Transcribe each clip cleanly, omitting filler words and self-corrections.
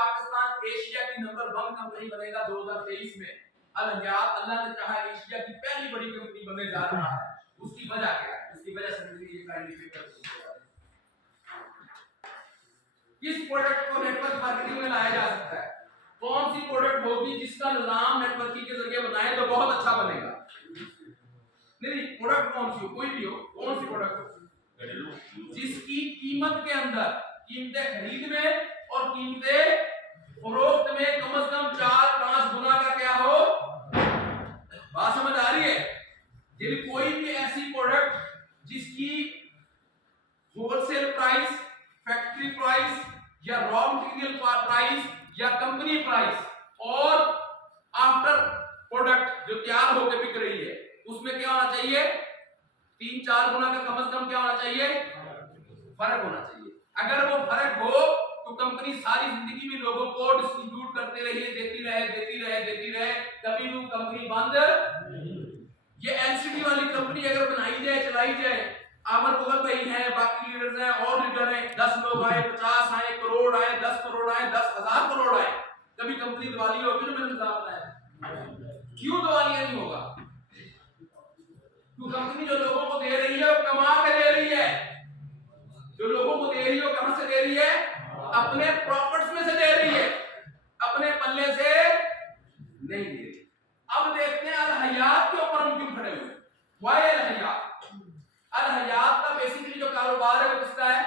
Pakistan Asia की number 1 company बनेगा 2023 में। अल हयात अल्लाह ने चाहा एशिया की पहली बड़ी कंपनी बनने जा रहा है। उसकी वजह क्या है? उसकी वजह समझिए, ये काइंडली पेपर किस प्रोडक्ट को नेटवर्क मार्केटिंग में लाया जा सकता है? कौन सी प्रोडक्ट होगी जिसका निजाम नेटवर्किंग के जरिए बनाए तो बहुत अच्छा बनेगा? नहीं, प्रोडक्ट कौन सी हो, कोई भी हो, कौन सी प्रोडक्ट हो जिसकी कीमत के अंदर, कीमतें खरीद में और कीमतें फरोख्त में कम से कम 4-5 गुना का क्या हो? बात समझ आ रही है? यदि कोई भी ऐसी प्रोडक्ट जिसकी होलसेल प्राइस, फैक्ट्री प्राइस या रॉ मटेरियल प्राइस या कंपनी प्राइस और आफ्टर प्रोडक्ट जो तैयार होकर बिक रही है उसमें क्या होना चाहिए? 3-4 गुना का कम से कम क्या होना चाहिए? फर्क होना चाहिए। अगर वो फर्क हो तो कंपनी सारी जिंदगी में लोगों को डिस्ट्रीब्यूट करते रही, देती रहे, कभी भी कंपनी बंद। ये एलसीडी वाली कंपनी अगर बनाई जाए, चलाई जाए, आमर बगल भाई हैं, बाकी लीडर्स हैं और लीडर हैं, 10 लोग आए, 50 आए, करोड़ आए, 10 करोड़ आए, 10,000 करोड़ आए, कभी कंपनी दिवाली होगी? तो मैंने हिसाब बनाया, क्यों दिवालिया नहीं होगा? तो कंपनी जो लोगों को दे रही है वो कमा के दे रही है। जो लोगों को दे रही है वो कहां से दे रही है? अपने प्रॉफिट्स में से दे रही है, अपने पल्ले से नहीं दे रही। अब देखते हैं अल हयात के ऊपर हम क्यों खड़े हुए। वाई अल हयात? अल हयात का बेसिकली जो कारोबार है वो किसका है?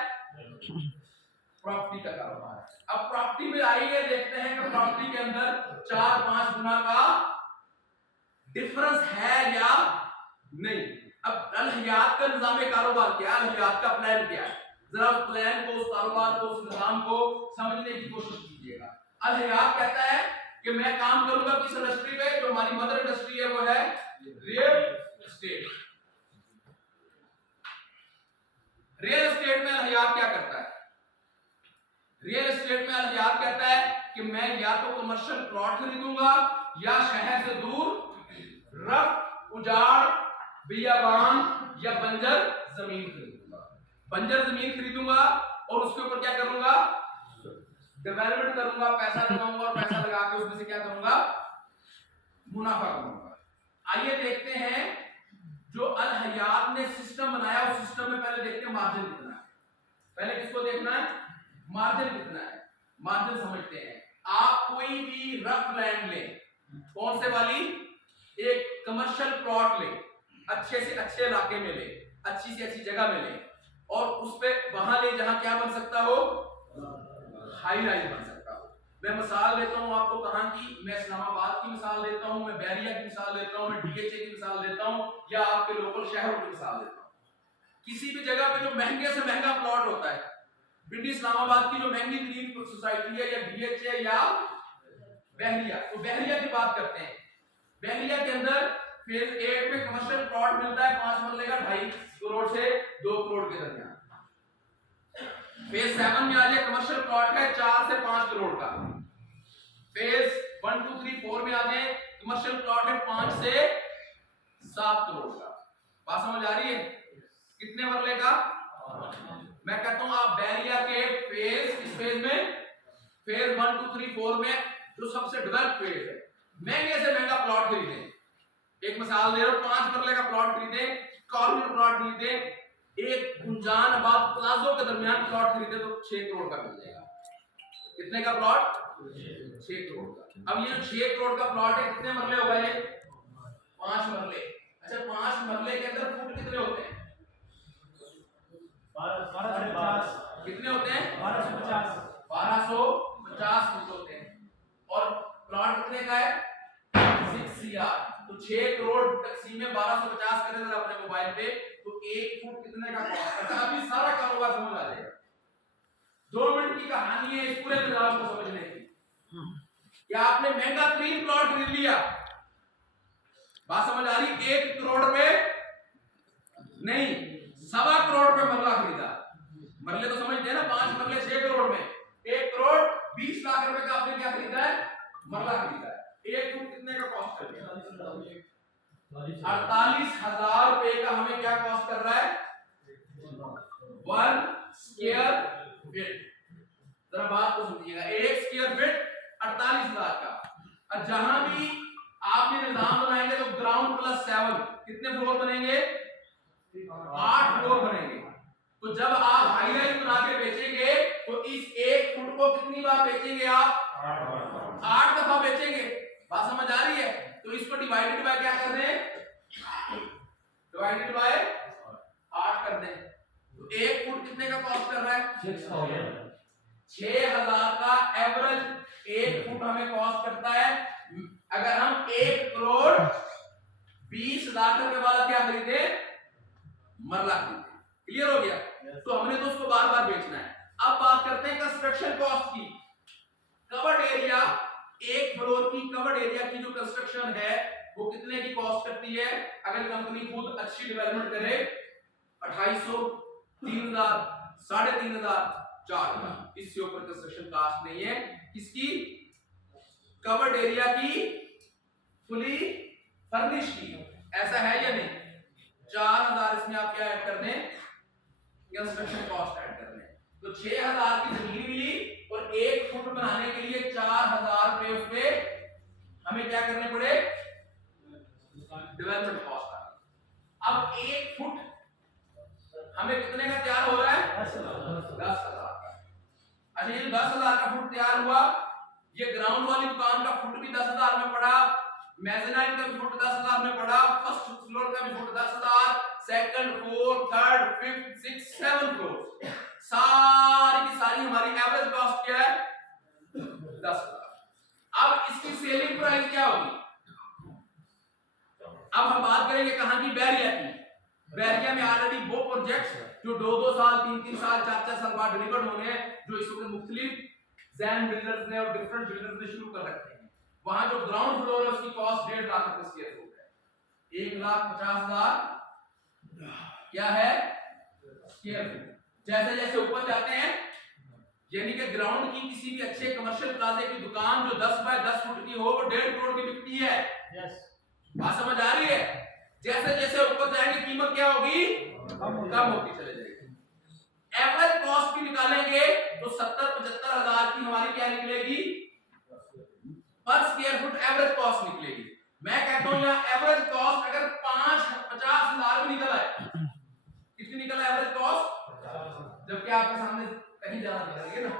प्रॉपर्टी का कारोबार है। अब प्रॉपर्टी में आइए देखते हैं कि प्रॉपर्टी के अंदर 4-5 गुना का डिफरेंस है या नहीं। अब अल हयात का निजाम कारोबार क्या है? अल हयात का प्लान क्या है? जरा उस प्लान को, उस कारोबार को, उस निजाम को समझने की कोशिश कीजिएगा। अल हयात कहता है कि मैं काम करूंगा किस इंडस्ट्री पे? जो हमारी मदर इंडस्ट्री है वो है रियल एस्टेट। रियल एस्टेट में अल हयात क्या करता है? रियल एस्टेट में अल हयात कहता है कि मैं या तो कमर्शियल प्लॉट खरीदूंगा या शहर से दूर रफ, उजाड़, बियाबान या बंजर जमीन खरीदूंगा। बंजर जमीन खरीदूंगा और उसके ऊपर क्या करूंगा? डेवलपमेंट करूंगा, पैसा लगाऊंगा और पैसा लगा के उसमें से क्या करूंगा? मुनाफा करूंगा। आइए देखते हैं जो अल हयात ने सिस्टम बनाया, उस सिस्टम में पहले देखते हैं मार्जिन कितना है। पहले किसको देखना है? मार्जिन कितना है। मार्जिन समझते हैं। आप कोई भी रफ लैंड लें, कौन से वाली? एक कमर्शियल प्लॉट लें, अच्छे से अच्छे इलाके में ले, अच्छी से अच्छी जगह में ले और उस पे वहां ले जहां क्या बन सकता हो? हाई राइज बन सकता हो। मैं मिसाल देता हूं आपको कहां की? मैं इस्लामाबाद की मिसाल देता हूं, मैं बैरिया की मिसाल देता हूं, मैं डीएचए की मिसाल देता हूं या आपके लोकल शहरों की मिसाल देता हूं। किसी भी जगह पे जो महंगे से महंगा प्लॉट होता है, बिल्कुल इस्लामाबाद की जो महंगी तरीन सोसाइटी है या डीएचए या बहरिया, तो बहरिया की बात करते हैं। बहरिया के अंदर फेज 1 में कमर्शियल प्लॉट मिलता है 5 मरले का 2.5 करोड़ से 2 करोड़ के दरमियान। फेज 7 में आ जाए, कमर्शियल प्लॉट है 4 से 5 करोड़ का। फेज 1, 2, 3, 4 में आ जाए, कमर्शियल प्लॉट है 5 से 7 करोड़ का। बात समझ आ रही है? कितने मरले का? मैं कहता हूं आप बैरिया के इस फेज में, फेज 1, 2, 3, 4 में जो सबसे डेवलप फेज है, महंगे से महंगा प्लॉट खरीदें। एक मिसाल दे रहा हूं, 5 मरले का प्लॉट खरीदें, कॉर्नर प्लॉट खरीदें, एक गुंजान आबाद प्लाजो के दरमियान प्लॉट खरीदे तो 6 करोड़ का मिल जाएगा। कितने का प्लॉट? 6 करोड़ का। अब ये 6 करोड़ का प्लॉट है, कितने मरले होगा ये? 5 मरले। अच्छा, 5 मरले के अंदर फुट कितने होते हैं? 1250। कितने होते हैं? 1250। 1250 फुट होते हैं। और प्लॉट कितने का है? 6 CR। तो 6 करोड़ तकसीम में 1250 करें जरा अपने मोबाइल पे, तो 1 फुट कितने का कॉस्ट करता है? अभी सारा कारोबार समझ आ जाएगा। 2 मिनट की कहानी है इस पूरे निजाम को समझने की। क्या आपने महंगा 3 प्लॉट खरीद लिया? बात समझ आ रही? 1 करोड़ में नहीं, 1.25 करोड़ पे मरला खरीदा। मरले तो समझते हैं ना, 5 मरले 6 करोड़ में, 1 करोड़ 20 लाख रुपए का आपने क्या खरीदा है? मरला खरीदा है। 1 फुट कितने का कॉस्ट कर दिया? 48,000 रुपए का हमें क्या कॉस्ट कर रहा है? 1 स्क्वायर फीट। जरा बात को समझिएगा, 1 स्क्वायर फीट जहां भी आप ये निजाम बनाएंगे तो ग्राउंड प्लस 7 कितने फ्लोर बनेंगे? 8 फ्लोर बनेंगे। तो जब आप हाई राइज बना के बेचेंगे तो इस 1 फुट को कितनी बार बेचेंगे आप? 8 दफा बेचेंगे। बात समझ आ रही है? तो इसको डिवाइडेड बाय क्या कर रहे हैं? डिवाइडेड बाय 8 कर दें। तो 1 फुट कितने का कॉस्ट कर रहा है? 6000 का एवरेज 1 फुट हमें कॉस्ट करता है। अगर हम 1 करोड़ 20 लाख रुपए वाला क्या खरीदे? मरला खरीदे। क्लियर हो गया? तो हमने तो उसको बार बार बेचना है। अब बात करते हैं कंस्ट्रक्शन कॉस्ट की। कवर्ड एरिया, 1 फ्लोर की कवर्ड एरिया की जो कंस्ट्रक्शन है वो कितने की कॉस्ट करती है? अगर कंपनी खुद अच्छी डेवलपमेंट करे 2800, 3000, 3500, 4000, इससे ऊपर कंस्ट्रक्शन कॉस्ट नहीं है। किसकी? कवर्ड एरिया की, फुली फर्निश की। ऐसा है या नहीं? 4000 इसमें आप क्या ऐड कर दें? कंस्ट्रक्शन कॉस्ट ऐड कर दें। तो 6000 की जमीन मिली और 1 फुट बनाने के लिए 4000 रुपए उस पे हमें क्या करने पड़े? डेवलपमेंट कॉस्ट आ। अब 1 फुट हमें कितने का तैयार हो रहा है? 10,000 का। अच्छा, ये 10,000 का फुट तैयार हुआ। ये ग्राउंड वाली दुकान का फुट भी 10,000 में पड़ा, मेज़नाइन का भी फुट 10,000 में पड़ा, फर्स्ट फ्लोर का भी foot 10,000, second, fourth, third, fifth, six, 7 floor, सारी की सारी हमारी एवरेज कॉस्ट क्या है? 10,000। अब इसकी सेलिंग प्राइस क्या होगी? अब हम बात करेंगे कहां की? बैरिया की। बैरिया में ऑलरेडी वो प्रोजेक्ट्स जो 2-2 साल, 3-3 साल, 4-4 साल बाद डिलीवर्ड होने हैं, जो इस वक्त मुख्तलिफ जैन बिल्डर्स ने और डिफरेंट बिल्डर्स ने शुरू कर रखे हैं, वहां जो ग्राउंड फ्लोर है उसकी कॉस्ट 1.5 लाख रुपए स्क्वायर फुट है। 1,50,000 क्या है? Square foot. जैसे जैसे ऊपर जाते हैं, यानी कि ग्राउंड की किसी भी अच्छे कमर्शियल प्लाजे की दुकान जो 10 बाय 10 फुट की हो वो 1.5 करोड़ की बिकती है। बात समझ आ रही है? जैसे जैसे ऊपर जाएंगे कीमत क्या होगी? कम होती चले जाएगी। एवरेज कॉस्ट भी निकालेंगे तो 70-75 हजार की हमारी क्या निकलेगी? पर स्क्वायर फुट एवरेज कॉस्ट निकलेगी। मैं कहता हूं यहां एवरेज कॉस्ट अगर 50 हजार भी निकल आए, कितनी निकल आए एवरेज कॉस्ट? जबकि आपके सामने कहीं जाना चाहिए ना,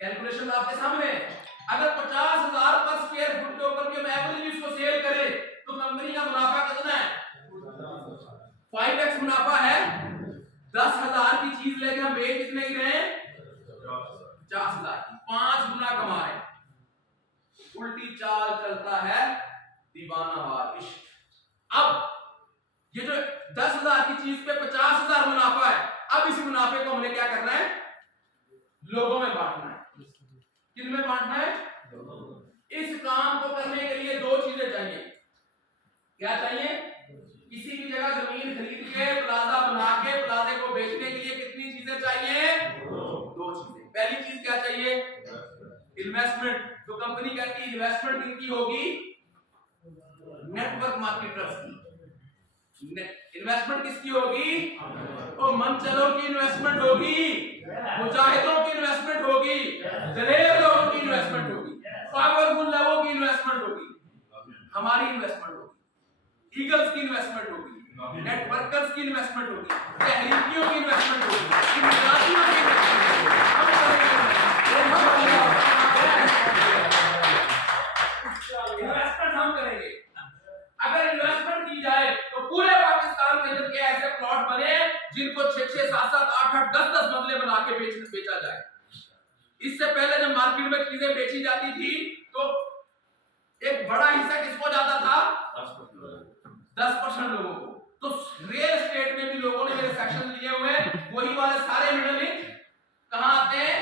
कैलकुलेशन आपके सामने। अगर 50,000 पर स्क्वायर फुट के ऊपर भी हम एवरेज इसको सेल करें तो कंपनी का मुनाफा कितना है? 5x मुनाफा है। 10,000 की चीज लेके हम बेच कितने की रहे हैं? 50,000 की। 5 गुना कमा रहे हैं। उल्टी चाल चलता है दीवानावार इश्क। अब ये जो 10,000 की चीज पे 50,000 मुनाफा है, अब इस मुनाफे को हमने क्या करना है? लोगों में बांटना है। किन में बांटना है? इस काम को करने के लिए 2 चीजें चाहिए। क्या चाहिए? किसी भी जगह जमीन खरीद के प्लाजा बना के प्लाजे को बेचने के लिए कितनी चीजें चाहिए? 2 चीजें। पहली चीज क्या चाहिए? इन्वेस्टमेंट। तो कंपनी कहती है इन्वेस्टमेंट किनकी होगी? नेटवर्क मार्केटर्स की। इन्वेस्टमेंट किसकी होगी? तो मनचलों की इन्वेस्टमेंट होगी, मुजाहिदों की इन्वेस्टमेंट होगी, दलेर लोगों की इन्वेस्टमेंट होगी, पावरफुल लोगों की इन्वेस्टमेंट होगी, हमारी इन्वेस्टमेंट होगी, ईगल्स की इन्वेस्टमेंट होगी, नेटवर्कर्स की इन्वेस्टमेंट होगी, तहरीकियों की इन्वेस्टमेंट होगी, इमदादियों की इन्वेस्टमेंट होगी। हम करेंगे इन्वेस्टमेंट, हम करेंगे। अगर इन्वेस्टमेंट की जाए तो पूरे पाकिस्तान के अंदर के ऐसे प्लॉट बने जिनको 6-6, 7-7, 8-8, 10-10 बंगले बना के बेचा जाए। इससे पहले जब मार्केट में चीजें बेची जाती थी तो एक बड़ा हिस्सा किसको जाता था? 10% लोगों को। तो रियल एस्टेट में भी लोगों ने मेरे सेक्शन लिए हुए हैं, वही वाले सारे मिडिल इंच कहां आते हैं?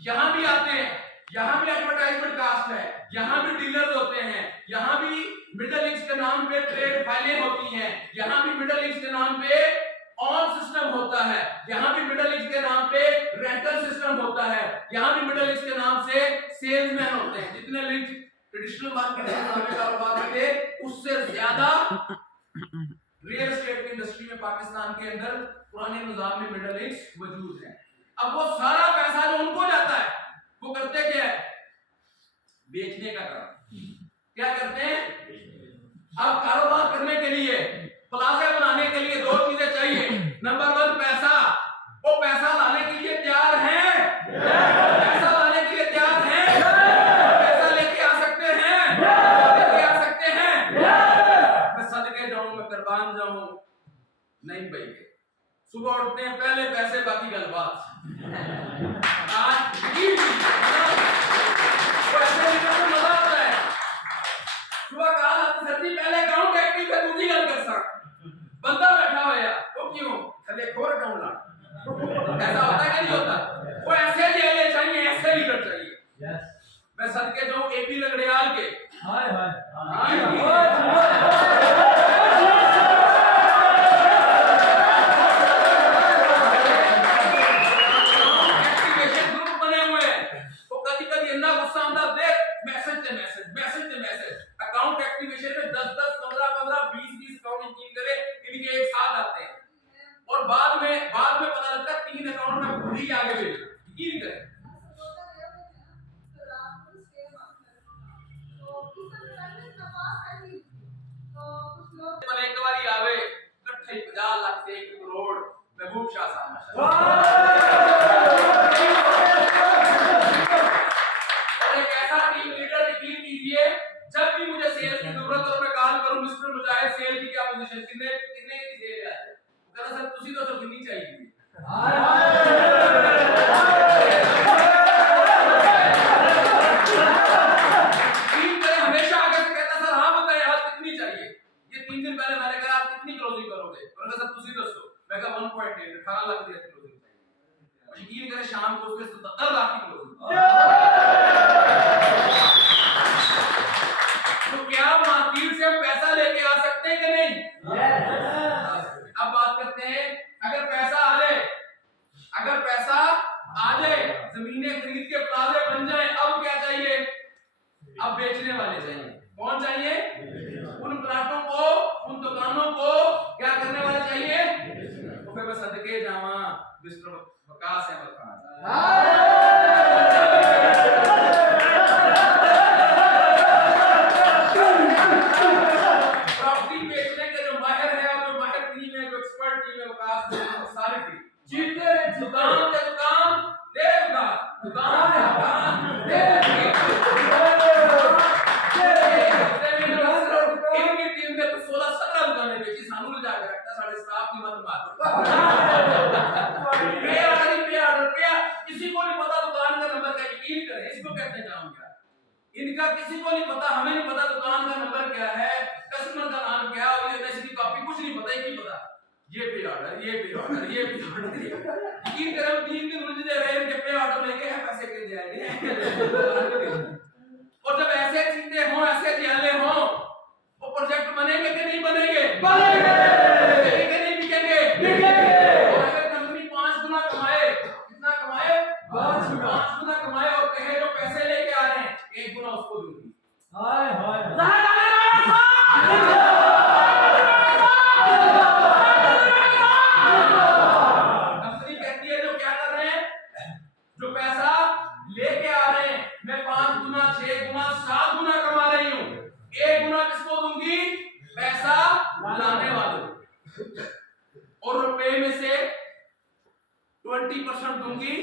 यहां भी आते हैं। यहां भी एडवर्टाइजमेंट कास्ट है, यहां भी डीलर्स होते हैं, यहां भी मिडिल इंच के नाम पे ट्रेड फाइलें होती हैं, यहां भी मिडिल इंच के नाम पे ऑन सिस्टम होता है, यहां भी मिडिल इंच के नाम पे रेंटल सिस्टम होता है, यहां भी मिडिल इंच के नाम से सेल्समैन होते हैं। जितने लिंक ट्रेडिशनल मार्केट में कारोबार थे उससे ज्यादा रियल एस्टेट की इंडस्ट्री में पाकिस्तान के अंदर पुराने निजाम में मिडिल इंच मौजूद है। अब वो सारा पैसा जो उनको जाता है वो करते क्या है? बेचने का काम। क्या करते हैं? अब कारोबार करने के लिए, प्लाजा बनाने के लिए दो चीजें चाहिए। नंबर 1 पैसा। वो पैसा लाने के लिए तैयार हैं? पैसा लाने के लिए तैयार हैं? पैसा लेके आ सकते हैं? लेके आ सकते हैं? मैं सदके जाऊं, मैं कुर्बान जाऊं? नहीं भाई, सुबह उठते हैं पहले पैसे बाकी गलबात। आज पैसे लेकर तो मजा आता है। सुबह कहा सर जी पहले अकाउंट एक्टिव है, दूसरी गल कर सकता बंदा बैठा होया वो क्यों खले खोर अकाउंट ला। ऐसा होता है कि नहीं होता? वो ऐसे ले चाहिए, ऐसे लीडर चाहिए। मैं सदके जाऊं एपी लगड़ियाल के। हाय अकाउंट एक्टिवेशन में 10-10, 15-15, 20-20 अकाउंट इंजीन करे, इनके एक साथ आते हैं और बाद में पता लगता है 3 अकाउंट में भूल ही आगे भेज यकीन करें। एक बारी आवे इकट्ठे 50 लाख से 1 करोड़ महबूब शाह साहब और एक ऐसा टीम लीडर यकीन कीजिए, जब भी मुझे सेल की जरूरत और मैं कॉल करूं मिस्टर मुजाहिद सेल की क्या पोजीशन, कितने की सेल है? वो कहता सर तुसी तो कितनी चाहिए? हमेशा आगे से कहता सर हाँ बताइए आज कितनी चाहिए? ये 3 दिन पहले मैंने कहा आप कितनी क्लोजिंग करोगे? बोला सर तुसी दसो। मैं कहा 1.8 18 लाख की क्लोजिंग चाहिए। यकीन करें शाम को उसके 77 लाख की क्लोजिंग। तो क्या मार्केट से हम पैसा लेके आ सकते हैं कि नहीं? अब बात करते हैं अगर पैसा आ जाए जमीनें खरीद के प्लाजे बन जाए, अब क्या चाहिए? अब बेचने वाले चाहिए। कौन चाहिए? उन प्लाटों को, उन दुकानों को क्या करने वाले चाहिए? तो फिर मैं सदके जावा मिस्टर वकास अहमद खान। प्रॉपर्टी बेचने के जो माहिर है और जो माहिर टीम है, जो एक्सपर्ट टीम है, वकास सारी टीम जीते दुकान के दुकान दे दुकान दे इनकी टीम ने तो 16-17 दुकानें बेची। सानू ले जाकर रखता साढ़े स्टाफ की मत मार किसी को नहीं पता दुकान का नंबर क्या। यकीन करें इसको कहते हैं जाम क्या। इनका किसी को नहीं पता, हमें नहीं पता दुकान का नंबर क्या है, कस्टमर का नाम क्या है और ये कॉपी कुछ नहीं पता। ही पता ये पे ऑर्डर यकीन करें 3 दिन उलझते रहे, इनके पे ऑर्डर लेके हैं पैसे के जाएंगे। और जब ऐसे चीजें हों, ऐसे जियाले हों, वो प्रोजेक्ट बनेंगे कि नहीं बनेंगे? बिकेंगे कि नहीं बिकेंगे? और अगर कंपनी 5 गुना कमाए, कितना कमाए? 5 गुना कमाए और कहे जो पैसे लेके आ रहे हैं 1 गुना उसको दूंगी। कंपनी कहती है जो क्या कर रहे हैं, जो पैसा लेके आ रहे हैं मैं 5 गुना 6 गुना 7 गुना कमा रही हूं, 1 गुना किसको दूंगी? पैसा लाने वालों। और रुपए में से 20% दूंगी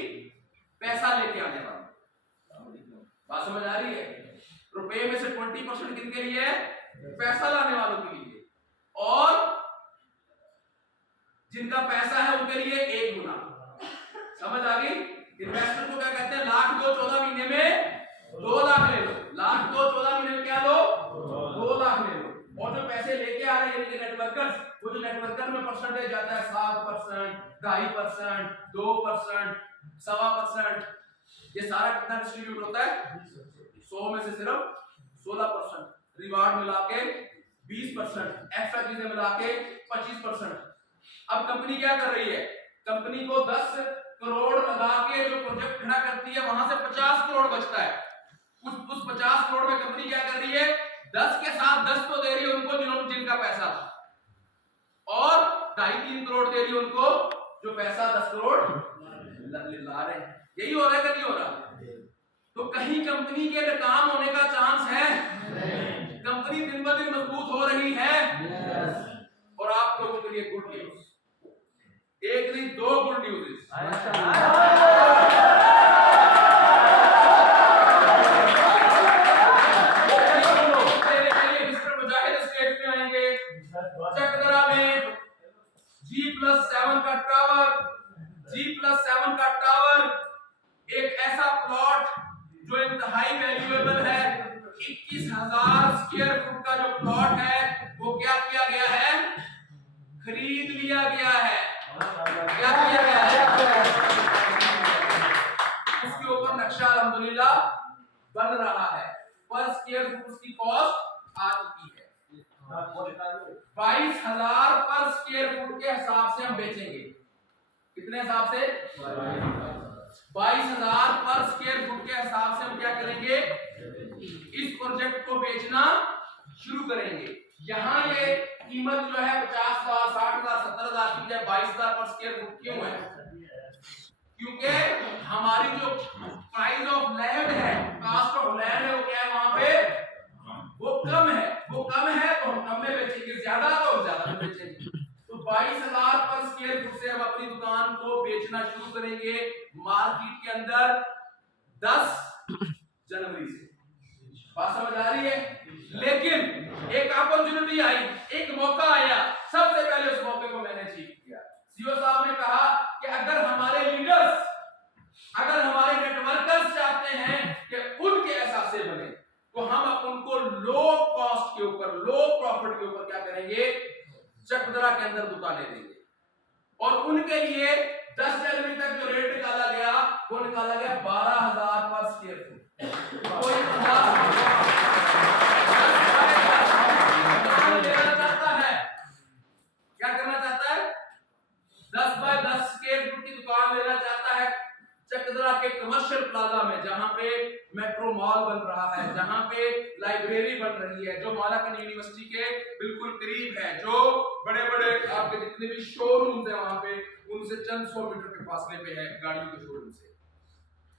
पैसा लेके आने वालों। बात समझ आ रही है? रुपए में से 20% किनके लिए? पैसा लाने वालों के लिए। और जिनका पैसा है उनके लिए 1 गुना। समझ आ गई? इन्वेस्टर को क्या कहते हैं? लाख दो 14 महीने में 2 लाख ले लो। लाख दो 14 महीने में क्या लो? 2 लाख ले लो। और जो पैसे लेके आ रहे हैं यानी नेटवर्कर्स, वो जो नेटवर्कर में परसेंटेज जाता है 7%, 2.5%, 2%, 1.25%, ये सारा कितना डिस्ट्रीब्यूट होता है? 100 में से सिर्फ 16%, रिवार्ड मिला के 20%, एक्स्ट्रा चीजें मिला के 25%। अब कंपनी क्या कर रही है? कंपनी को 10 करोड़ लगा के जो प्रोजेक्ट खड़ा करती है वहां से 50 करोड़ बचता है। उस 50 करोड़ में कंपनी क्या कर रही है? 10 के साथ 10 तो दे रही है उनको जिनका पैसा था, और 2.5-3 करोड़ दे रही है उनको जो पैसा 10 करोड़ ला रहे हैं। यही हो रहा है कि नहीं हो रहा? तो कहीं कंपनी के नाकाम होने का चांस है? कंपनी दिन ब दिन मजबूत हो रही है। और आप लोगों के लिए गुड न्यूज, एक नहीं दो गुड न्यूज। मिस्टर मुजाहिद स्टेट में आएंगे, चकदरा में G+7 का टावर, G+7 का टावर, एक ऐसा प्लॉट जो इंतहाई वैल्यूएबल है। 21,000 स्क्वायर फुट का जो प्लॉट है वो क्या किया गया है, खरीद लिया गया है। क्या किया गया है, उसके ऊपर नक्शा अल्हम्दुलिल्लाह बन रहा है। पर स्क्वायर फुट उसकी कॉस्ट आ चुकी है। 22,000 पर स्क्वायर फुट के हिसाब से हम बेचेंगे। कितने हिसाब से, 22,000 पर स्क्वायर फुट के हिसाब से हम क्या करेंगे, इस प्रोजेक्ट को बेचना शुरू करेंगे। यहाँ ये कीमत जो है 50,000, 60,000, 70,000 की बजाय 22,000 पर स्क्वायर फुट क्यों है, क्योंकि हमारी जो प्राइस ऑफ लैंड है, कास्ट ऑफ लैंड है, वो क्या है वहां पे, वो कम है। वो कम है तो हम कम में बेचेंगे, ज्यादा तो ज्यादा में बेचेंगे। तो 22,000 पर स्क्वायर फुट से हम अपनी दुकान को बेचना शुरू करेंगे मार्केट के अंदर 10 जनवरी से। बात समझ आ रही है? लेकिन एक अपॉर्चुनिटी आई, एक मौका आया, सबसे पहले उस मौके को मैंने अचीव किया। सीईओ साहब ने कहा कि अगर हमारे लीडर्स, अगर हमारे नेटवर्कर्स चाहते हैं कि उनके एहसासे बने, तो हम उनको लो कॉस्ट के ऊपर, लो प्रॉफिट के ऊपर क्या करेंगे, चकदरा के अंदर दुकानें देंगे। और उनके लिए 10 जनवरी तक जो रेट निकाला गया वो निकाला गया 12,000 पर स्क्वायर फुट। कोई लेना चाहता है, क्या करना चाहता है, 10 बाय 10 स्क्वायर फुट की दुकान लेना चाहता है चकदरा के कमर्शियल प्लाजा में, जहां पे मेट्रो मॉल बन रहा है, जहां पे लाइब्रेरी बन रही है, जो मालाकन यूनिवर्सिटी के बिल्कुल करीब है, जो बड़े बड़े आपके जितने भी शोरूम्स हैं वहां पे उनसे चंद 100 मीटर के फासले पे है गाड़ियों के शोरूम से।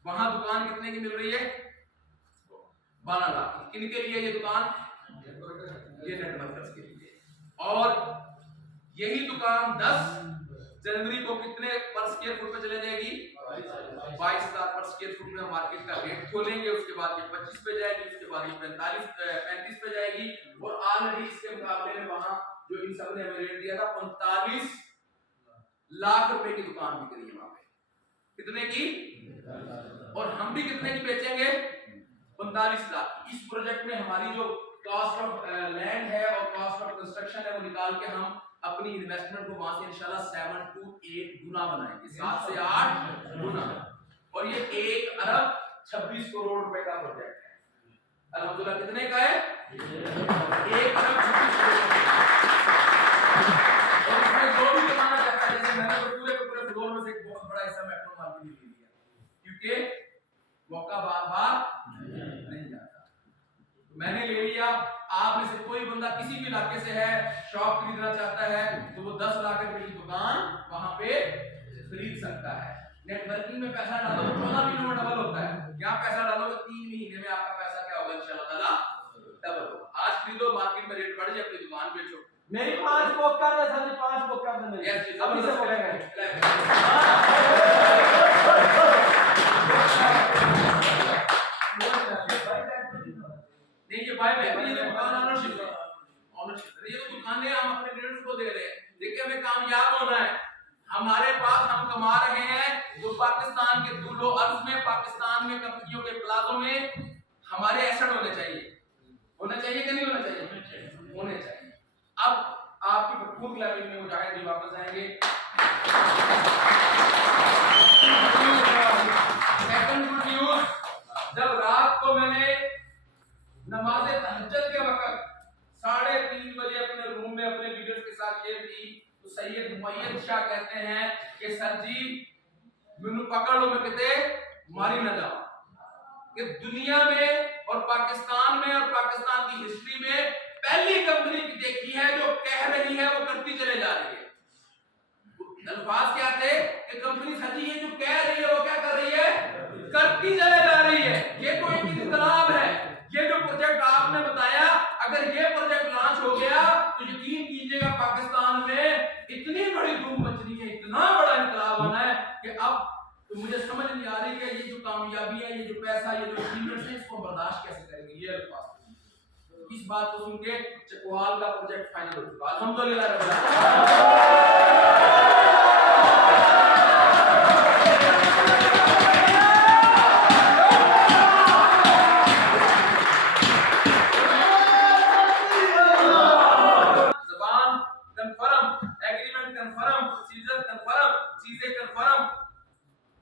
वहां दुकान कितने की मिल रही है, 12 लाख की। किन के लिए ये दुकान, ये नेटवर्कर्स के लिए। और यही दुकान 10 जनवरी को कितने पर स्क्वायर फुट पे चले जाएगी, 22,000 पर स्क्वायर फुट में मार्केट का रेट खोलेंगे। उसके बाद ये 25 पे जाएगी, उसके बाद ये 35 पे जाएगी। और ऑलरेडी इसके मुकाबले में वहां जो इन सब ने हमें रेट दिया था 45 लाख रुपए की दुकान बिक रही है वहां पे। कितने की, और हम भी कितने की बेचेंगे, 45 लाख। इस प्रोजेक्ट में हमारी जो कॉस्ट ऑफ लैंड है और कॉस्ट ऑफ कंस्ट्रक्शन है वो निकाल के हम अपनी इन्वेस्टमेंट को वहां से इंशाल्लाह 7 to 8 गुना बनाएंगे, 7 से 8 गुना। और ये 1 अरब 26 करोड़ रुपए का प्रोजेक्ट है। अल्हम्दुलिल्लाह कितने का है, 1 अरब 26 करोड़। और इसमें जो भी कमाना चाहता है, जैसे मैंने तो पूरे के पूरे फ्लोर में से एक बहुत बड़ा हिस्सा मेट्रो मार्केट में ले लिया, क्योंकि मौका बार बार नहीं आता। मैंने ले लिया। आप में से कोई बंदा किसी भी इलाके से है, शॉप खरीदना चाहता है, तो वो 10 लाख रुपए की दुकान वहां पे खरीद सकता है। नेटवर्किंग में पैसा डालो तो 14 महीनों में डबल होता है, यहाँ पैसा डालो तो 3 महीने में आपका पैसा क्या होगा, इंशाल्लाह ताला डबल होगा। आज खरीदो, मार्केट में रेट बढ़ जाए, अपनी दुकान बेचो। मेरी 5 बुक कर दे सर, 5 बुक कर दे मेरी। यस, अभी से बोलेंगे। नहीं ये भाई मैं ये दुकान ऑनरशिप है, ऑनरशिप ये तो दुकानें हम अपने लीडर्स को दे रहे हैं। देखिए हमें कामयाब होना है। हमारे पास हम कमा रहे हैं तो पाकिस्तान के दूलो अर्ज में, पाकिस्तान में कंपनियों के प्लाजों में हमारे एसेट होने चाहिए। होना चाहिए कि नहीं होना चाहिए, होने चाहिए। अब आपकी भरपूर लेवल में मुजाहिद भी वापस आएंगे। सेकंड गुड न्यूज, जब रात को मैंने नमाज तहज्जुद के वक्त 3:30 बजे अपने रूम में अपने लीडर्स के साथ शेयर की, तो सैयद मुअय्यद शाह कहते हैं कि सर जी मैनू पकड़ लो, मैं किते मारी ना जाऊं। कि दुनिया में और पाकिस्तान में और पाकिस्तान की हिस्ट्री में पहली कंपनी देखी है जो कह रही है वो करती चले जा रही है। अल्फाज क्या थे कि कंपनी सर जी ये जो कह रही है वो क्या कर रही है, करती चले जा रही है। ये तो एक इनकलाब है। ये जो प्रोजेक्ट आपने बताया, अगर ये अचीवमेंट्स हैं, इसको बर्दाश्त कैसे करेंगे, ये अल्फाज। इस बात को सुन के चकवाल का प्रोजेक्ट फाइनल हो चुका, अल्हम्दुलिल्लाह रब्बिल आलमीन। जबान confirm, agreement confirm, procedure confirm, चीजें कन्फर्म।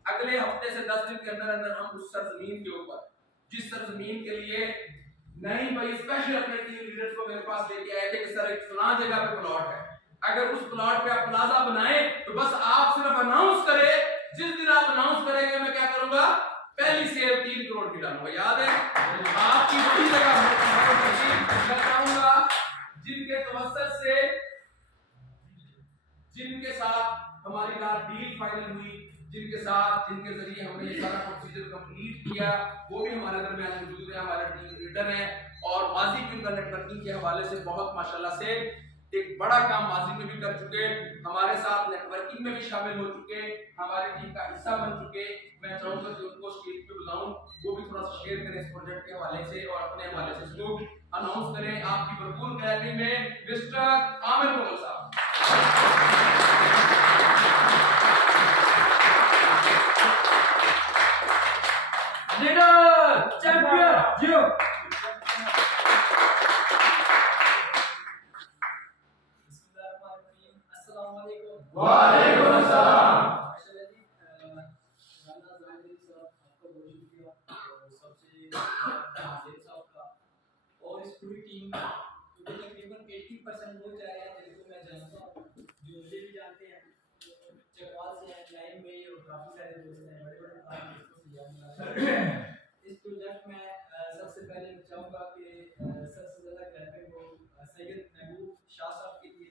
अगले हफ्ते से 10 दिन के अंदर अंदर हम उस सरजमीन के ऊपर, जिस सरजमीन के लिए नहीं भाई स्पेशल अपने टीम लीडर्स को मेरे पास लेके आए थे कि सर एक फलां जगह पे प्लॉट है, अगर उस प्लॉट पे आप प्लाजा बनाए तो बस आप सिर्फ अनाउंस करें, जिस दिन आप अनाउंस करेंगे मैं क्या करूंगा, पहली सेल 3 करोड़ की डालूंगा। याद है आपकी वही जगह मैं चाहूंगा जिनके तवस्सुल से, जिनके साथ हमारी रात डील फाइनल हुई, जिनके साथ, जिनके जरिए हमने ये सारा प्रोसीजर कंप्लीट किया, वो भी हमारे दरमियान मौजूद है, हमारे टीम लीडर हैं और माजी की उनका नेटवर्किंग के हवाले से बहुत माशाल्लाह से एक बड़ा काम माजी में भी कर चुके, हमारे साथ नेटवर्किंग में भी शामिल हो चुके, हमारी टीम का हिस्सा बन चुके। मैं चाहूंगा कि उनको स्टेज पे बुलाऊं, वो भी थोड़ा सा शेयर करें इस प्रोजेक्ट के हवाले से और अपने हवाले से इसको अनाउंस करें। आपकी भरपूर तैयारी में मिस्टर आमिर मुगल साहब। लीडर चैंपियन जियो। अस्सलाम वालेकुम। वालेकुम अस्सलाम। माशाल्लाह जी, राना ज़ाहिरी साहब आपका बहुत शुक्रिया, और सबसे हाजिर साहब का और इस पूरी टीम का, क्योंकि तकरीबन 80% वो चाह रहे हैं जिनको मैं जानता हूँ, जो मुझे भी जानते हैं, चकवाल से हैं, लाइन में और काफ़ी सारे दोस्त हैं, बड़े बड़े दोस्तों से जान इस प्रोजेक्ट में सबसे पहले मैं चाहूँगा कि सबसे ज़्यादा क्लैपिंग हो सैयद महबूब शाह साहब के लिए।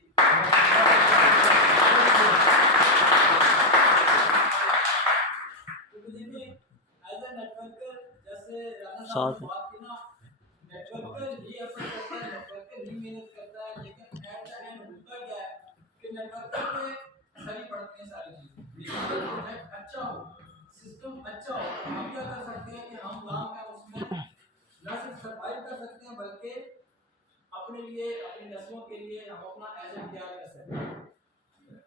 तो मुझे भी एज ए नेटवर्कर, जैसे राना साहब ने बात की ना, नेटवर्कर ही एफर्ट करता है, नेटवर्कर ही मेहनत करता है, लेकिन एट द एंड होता क्या है कि नेटवर्कर पे सही पड़ती हैं सारी चीज़ें, लेकिन प्रोजेक्ट अच्छा हो, सिस्टम अच्छा हो, हम क्या कर सकते हैं कि हम लॉन्ग टर्म उसमें न सिर्फ सर्वाइव कर सकते हैं, बल्कि अपने लिए, अपनी नस्लों के लिए हम अपना एजेंट तैयार कर सकते हैं।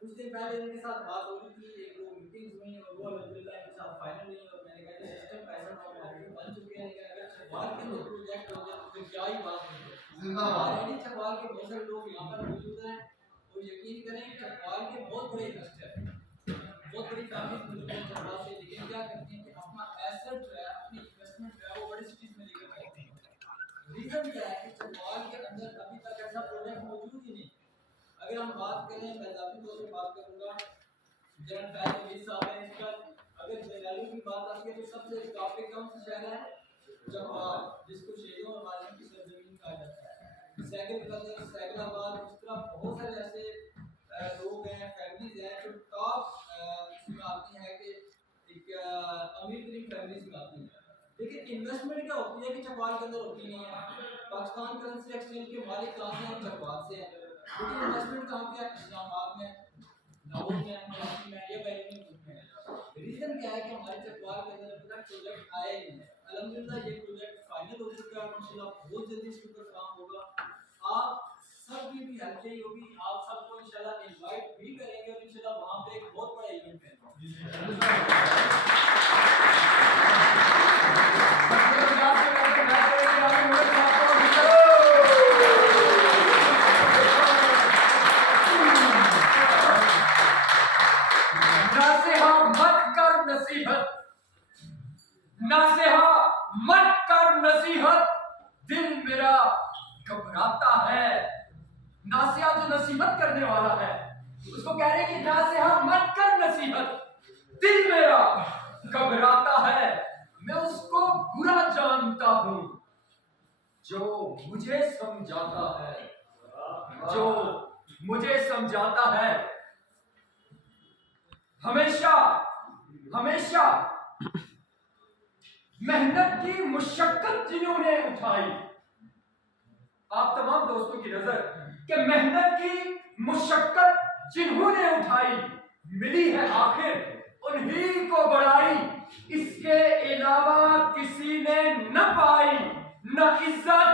कुछ दिन पहले इनके साथ बात हो रही थी, एक दो मीटिंग्स हुई और वो अल्हम्दुलिल्लाह इनके साथ फाइनल नहीं, और मैंने कहा सिस्टम ऐसा ऑलरेडी बन चुके हैं, लेकिन अगर चकवाल के अंदर प्रोजेक्ट हो जाए तो फिर क्या ही बात है। ऑलरेडी चकवाल के बहुत सारे लोग यहाँ पर मौजूद हैं और यकीन करें चकवाल के बहुत बड़े इन्वेस्टर हैं, बहुत बड़ी फैमिली मौजूद है चकवाल से, लेकिन क्या करते हैं कि अपना एसेट जो है, अपनी इन्वेस्टमेंट जो है वो बड़ी सिटीज में लेकर जाते हैं। रीजन क्या है कि चकवाल के अंदर अभी तक ऐसा प्रोजेक्ट मौजूद ही नहीं। अगर हम बात करें, मैं जाती तौर पे बात करूंगा, जनरल फैज अमीर साहब हैं इसका, अगर जलालू की बात आती है तो सबसे काफी कम से शहर है चकवाल, जिसको शेरों और मालिक की सरजमीन कहा जाता है। सैगल कदर, सैगलाबाद, इस तरह बहुत सारे ऐसे लोग हैं, फैमिलीज हैं जो टॉप इसमें आती हैं कि एक अमीर तरीन फैमिलीज में आती हैं, लेकिन इन्वेस्टमेंट क्या होती है कि चकवाल के अंदर होती नहीं है। पाकिस्तान करेंसी एक्सचेंज के मालिक कहाँ से हैं? चकवाल से हैं, लेकिन इन्वेस्टमेंट कहाँ पे है? इस्लामाबाद में, लाहौर में, कराची में या बैरूनी मुल्क में। रीजन क्या है कि हमारे चकवाल के अंदर अभी तक प्रोजेक्ट आए ही नहीं। अल्हम्दुलिल्लाह ये प्रोजेक्ट फाइनल हो चुका है, इंशाल्लाह बहुत जल्दी इसके ऊपर काम होगा। आप सबकी भी हेल्प चाहिए होगी, आप सबको इंशाल्लाह इनवाइट भी करेंगे और इंशाल्लाह वहाँ पे एक बहुत बड़ा इवेंट है। नसीहा मत कर नसीहत, दिल मेरा घबराता है। नासिहा जो नसीहत करने वाला है उसको कह रहे कि नासिहा मत कर नसीहत, दिल मेरा घबराता है। मैं उसको बुरा जानता हूँ जो मुझे समझाता है, जो मुझे समझाता है। हमेशा हमेशा मेहनत की मुशक्कत जिन्होंने उठाई, आप तमाम दोस्तों की नजर कि मेहनत की मुशक्कत जिन्होंने उठाई, मिली है आखिर उन्हीं को बढ़ाई, इसके अलावा किसी ने न पाई, न इज्जत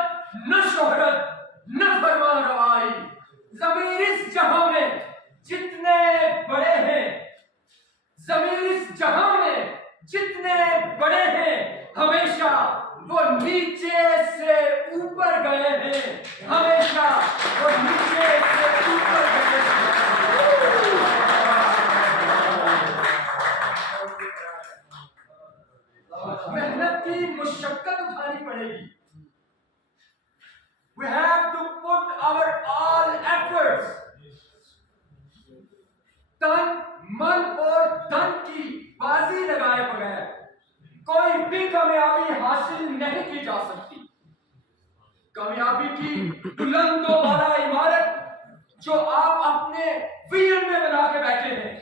न शोहरत न फरमान रवाई। ज़मीर इस जहां में जितने बड़े हैं, ज़मीर इस जहां में जितने बड़े हैं, हमेशा वो नीचे से ऊपर गए हैं, हमेशा वो नीचे से ऊपर गए हैं। मेहनत की मुशक्कत उठानी पड़ेगी। We have to put our all efforts, तन मन और धन की बाजी लगाए बगैर कोई भी कामयाबी हासिल नहीं की जा सकती। कामयाबी की बुलंदों वाला इमारत जो आप अपने विजन में बना के बैठे हैं,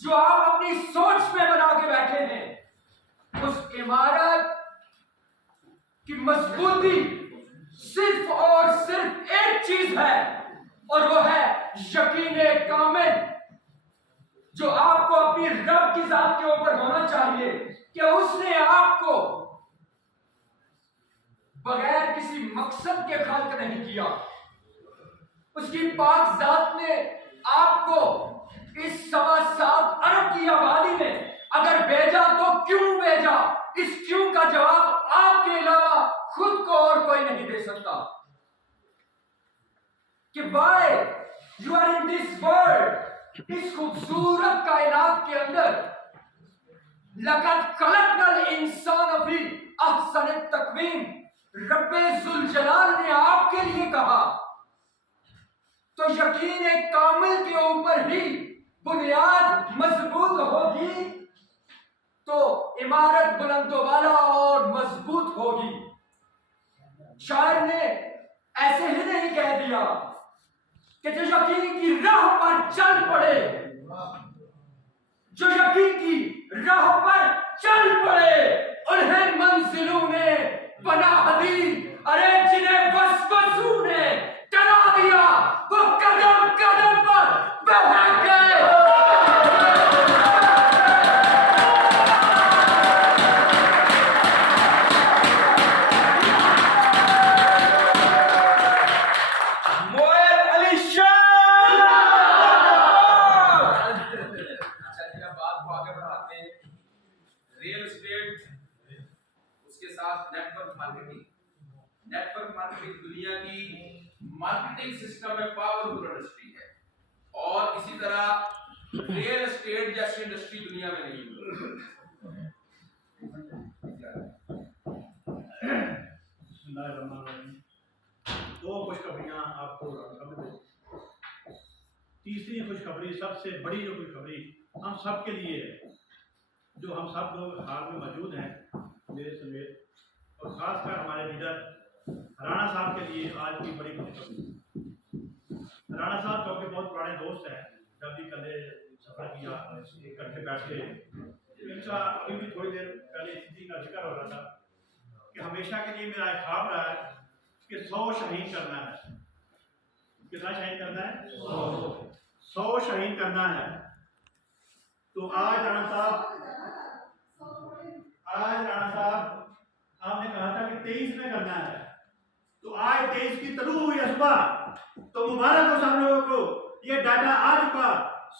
जो आप अपनी सोच में बना के बैठे हैं, उस इमारत की मजबूती सिर्फ और सिर्फ एक चीज है, और वो है यकीने कामिल, जो आपको अपनी रब की जात के ऊपर होना चाहिए कि उसने आपको बगैर किसी मकसद के खल्क नहीं किया। उसकी पाक जात ने आपको इस 7.25 अरब की आबादी में अगर भेजा तो क्यों भेजा? इस क्यों का जवाब आपके अलावा खुद को और कोई नहीं दे सकता। कि why you are in this world, इस खूबसूरत कायनात के अंदर। लक़द खलक़नल इंसान फी अहसन तक़वीम, रब्बे ज़ुल जलाल ने आपके लिए कहा, तो यकीन कामिल के ऊपर ही बुनियाद मजबूत होगी तो इमारत बुलंदो वाला और मजबूत होगी। शायर ने ऐसे ही नहीं कह दिया कि जो यकीन की राह पर चल पड़े, जो यकीन की राह पर चल पड़े, उन्हें मंजिलों ने पनाह दी। अरे जिन्हें वसवसू ने डरा दिया, वो कदम कदम पर बहक गए। नेटवर्क मार्केटिंग दुनिया की मार्केटिंग सिस्टम में पावरफुल इंडस्ट्री है, और इसी तरह रियल एस्टेट जैसी इंडस्ट्री दुनिया में नहीं है। दो खुशखबरियां आपको खबर। तीसरी खुशखबरी, सबसे बड़ी जो खुशखबरी हम सब के लिए है, जो हम सब लोग हाल में मौजूद हैं मेरे समेत, और खासकर हमारे लीडर राणा साहब के लिए आज की बड़ी खुशखबरी। राणा साहब क्योंकि बहुत पुराने दोस्त हैं, जब भी कदे सफर किया इकट्ठे बैठे, इनका अभी भी थोड़ी देर पहले इस चीज़ का जिक्र हो रहा था कि हमेशा के लिए मेरा एक ख्वाब रहा है कि 100 शहीद करना है। कितना शहीद करना है? 100 शहीद करना है। तो आज राणा साहब आपने कहा था कि 23 में करना है, तो आज 23 की तलू हुई सुबह, तो मुबारक हो सब लोगों को। ये डाटा आ चुका,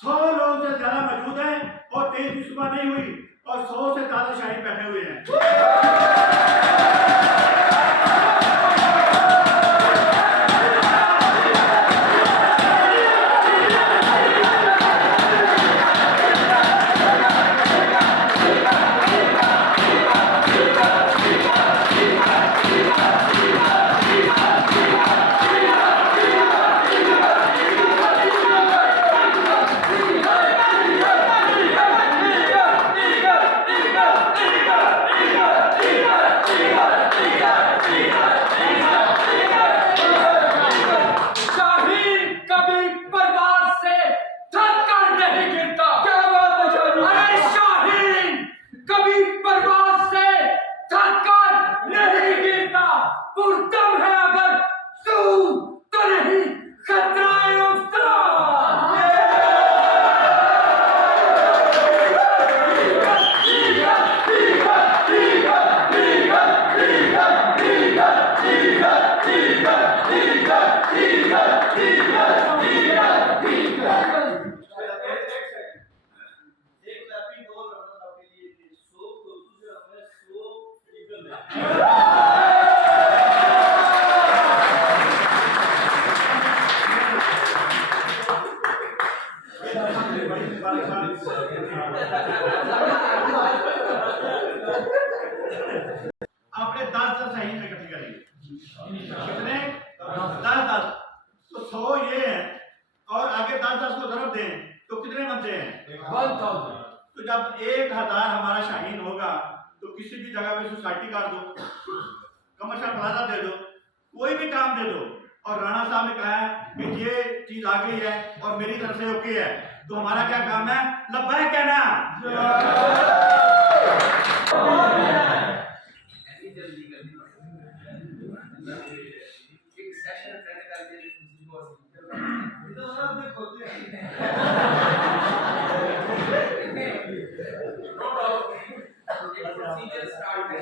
100 लोग से ज्यादा मौजूद हैं और 23 की सुबह नहीं हुई, और 100 से ज्यादा शहीद बैठे हुए हैं। सोसाइटी कर दो, कमर्शियल प्लाजा दे दो, कोई भी काम दे दो, और राणा साहब ने कहा है कि ये चीज आ गई है और मेरी तरफ से ओके है, तो हमारा क्या काम है? लब्बैक कहना। एक सेशन अटेंड करके किसी को प्रोसीजर स्टार्ट है,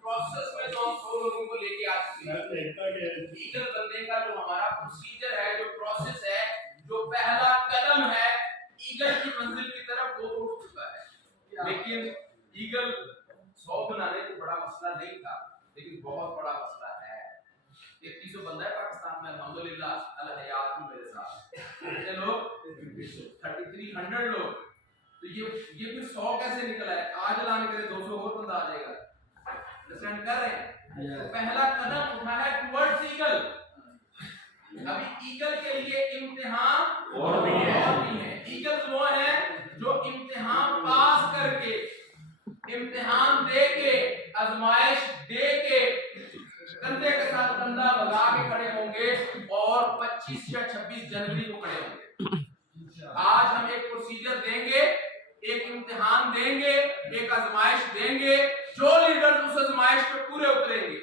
प्रोसेस में तो हम 100 लोगों को लेके आ चुके हैं। ईगल बनने का जो हमारा प्रोसीजर है, जो प्रोसेस है, जो पहला कदम है ईगल की मंजिल की तरफ, वो उठ चुका है। लेकिन ईगल 100 बनाने तो बड़ा मसला नहीं था, लेकिन बहुत बड़ा मसला है। 3300 बंदा है पाकिस्तान में, अल्हम्दुलिल्लाह अल हयात में मेरे साथ कितने लोग, 3300 लोग। तो ये फिर 100 कैसे निकला है? आज लाने के लिए 200 और बंदा आ जाएगा। अंडरस्टैंड कर रहे हैं? तो पहला कदम उठा है टुवर्ड्स ईगल। अभी ईगल के लिए इम्तिहान और भी है। ईगल वो है जो इम्तिहान पास करके, इम्तिहान दे के, आजमाइश दे के, कंधे के साथ कंधा लगा के खड़े होंगे और 25 या 26 जनवरी को खड़े होंगे। आज हम एक प्रोसीजर देंगे, एक इम्तिहान देंगे, एक आजमाइश देंगे। जो लीडर उस आजमाइश पे पूरे उतरेंगे,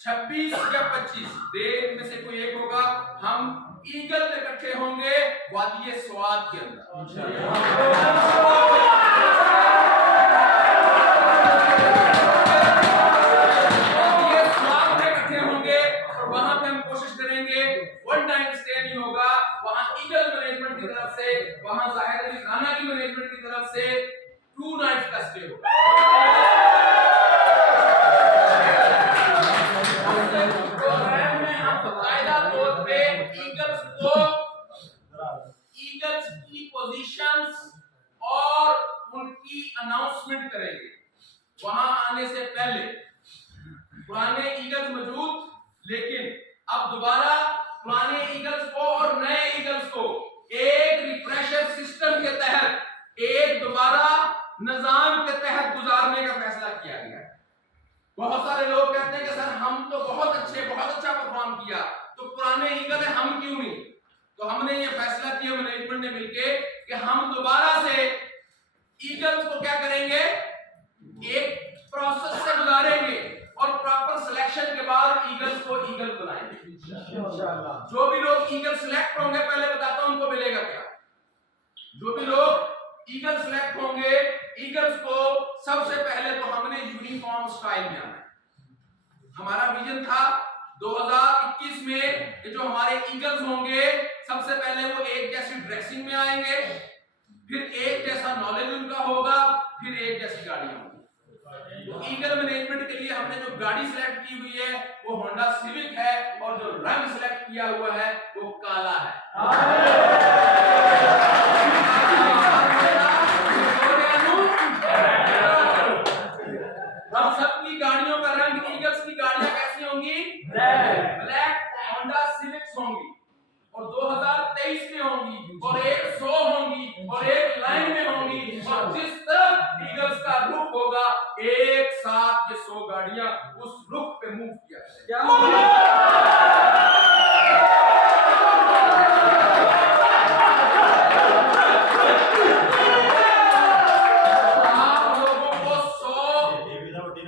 26 या 25 देर में से कोई एक होगा, हम ईगल में इकट्ठे होंगे वादी स्वाद के अंदर। वहां जाहिर अली राणा की मैनेजमेंट की तरफ से 2 नाइट्स का स्टे होगा। प्रोग्राम में हम बाकायदा तौर पे ईगल्स की पोजीशंस और उनकी अनाउंसमेंट करेंगे। वहां आने से पहले पुराने ईगल्स मौजूद, लेकिन अब दोबारा पुराने ईगल्स को और नए ईगल्स को एक रिफ्रेशर सिस्टम के तहत, एक दोबारा निजाम के तहत गुजारने का फैसला किया गया है। बहुत सारे लोग कहते हैं कि सर हम तो बहुत अच्छा परफॉर्म किया, तो पुराने ईगल है, हम क्यों नहीं? तो हमने ये फैसला किया मैनेजमेंट ने मिलके कि हम दोबारा से ईगल्स को क्या करेंगे, एक प्रोसेस से गुजारेंगे और प्रॉपर सिलेक्शन के बाद ईगल्स को ईगल बनाएंगे। जो भी लोग ईगल सिलेक्ट होंगे, पहले बताता हूं उनको मिलेगा क्या। जो भी लोग ईगल सिलेक्ट होंगे, ईगल्स को सबसे पहले तो हमने यूनिफॉर्म स्टाइल में आना है। हमारा विजन था 2021 में कि जो हमारे ईगल्स होंगे, सबसे पहले वो एक जैसी ड्रेसिंग में आएंगे, फिर एक जैसा नॉलेज उनका होगा, फिर एक जैसी गाड़ियां होंगी। तो ईगल मैनेजमेंट के लिए हमने जो गाड़ी सिलेक्ट की हुई है वो होंडा सिविक है, और जो रंग सिलेक्ट किया हुआ है वो काला है। हम सबकी गाड़ियों का रंग, ईगल्स की गाड़ियां कैसी होंगी? ब्लैक होंडा सिविक्स होंगी, और 2023 में होंगी, और एक 100 होंगी, और एक लाइन में होंगी, और जिस तरफ ईगल्स का रुख होगा, एक साथ ये 100 गाड़ियां उस रुख पे मूव किया जाएगा। आप लोगों को 100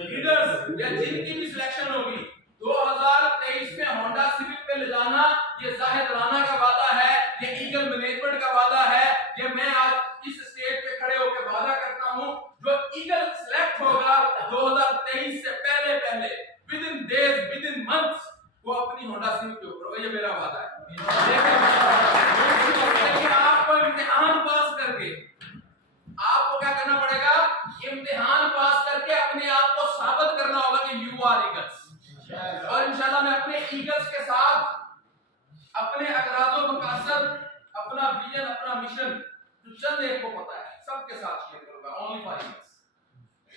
लीडर्स या जिनकी भी सिलेक्शन होगी 2023 में होंडा सिविक पे ले जाना, ये जाहिद राणा का वादा है, ये ईगल मैनेजमेंट का वादा है। ये मैं आज इस स्टेज पे खड़े होकर वादा करता हूं, जो ईगल सिलेक्ट होगा 2023 से पहले with in days, with in months, वो अपनी होंडा सिविक के ऊपर होगा। ये मेरा वादा है। लेकिन आपको इम्तिहान पास करके, आपको क्या करना पड़ेगा? इम्तिहान पास करके अपने आप को साबित करना होगा कि यू आर ईगल्स। और इंशाल्लाह मैं अपने ईगल्स के साथ अपने अगराज़ो मकासद, अपना विजन, अपना मिशन, जो चंद एक को पता है, सबके साथ शेयर करूंगा। Only for eagles.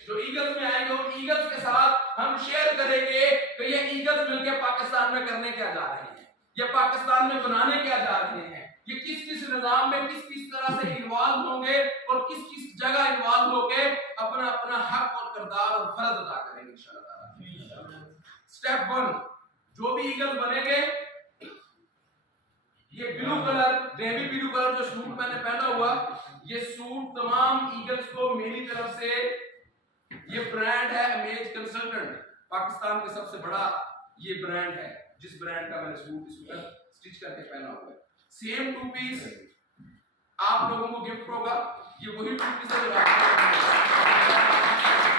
जो ईगल्स में आएंगे उन ईगल्स के साथ हम शेयर करेंगे कि ये ईगल्स मिलकर पाकिस्तान में करने क्या जा रहे हैं, ये पाकिस्तान में बनाने क्या जा रहे हैं, ये किस किस निजाम में किस किस तरह से इन्वॉल्व होंगे और किस किस जगह इन्वॉल्व होके अपना अपना हक और किरदार और फर्ज अदा करेंगे इंशाअल्लाह। स्टेप 1, जो भी ईगल बनेंगे, ये blue colour, navy blue colour जो सूट मैंने पहना हुआ, ये सूट तमाम ईगल्स को मेरी तरफ से, ये ब्रांड है इमेज कंसल्टेंट, पाकिस्तान का सबसे बड़ा ये ब्रांड है, जिस ब्रांड का मैंने सूट इस वक्त स्टिच करके पहना हुआ है। सेम 2 पीस आप लोगों को गिफ्ट होगा। ये वही 2 पीस है जो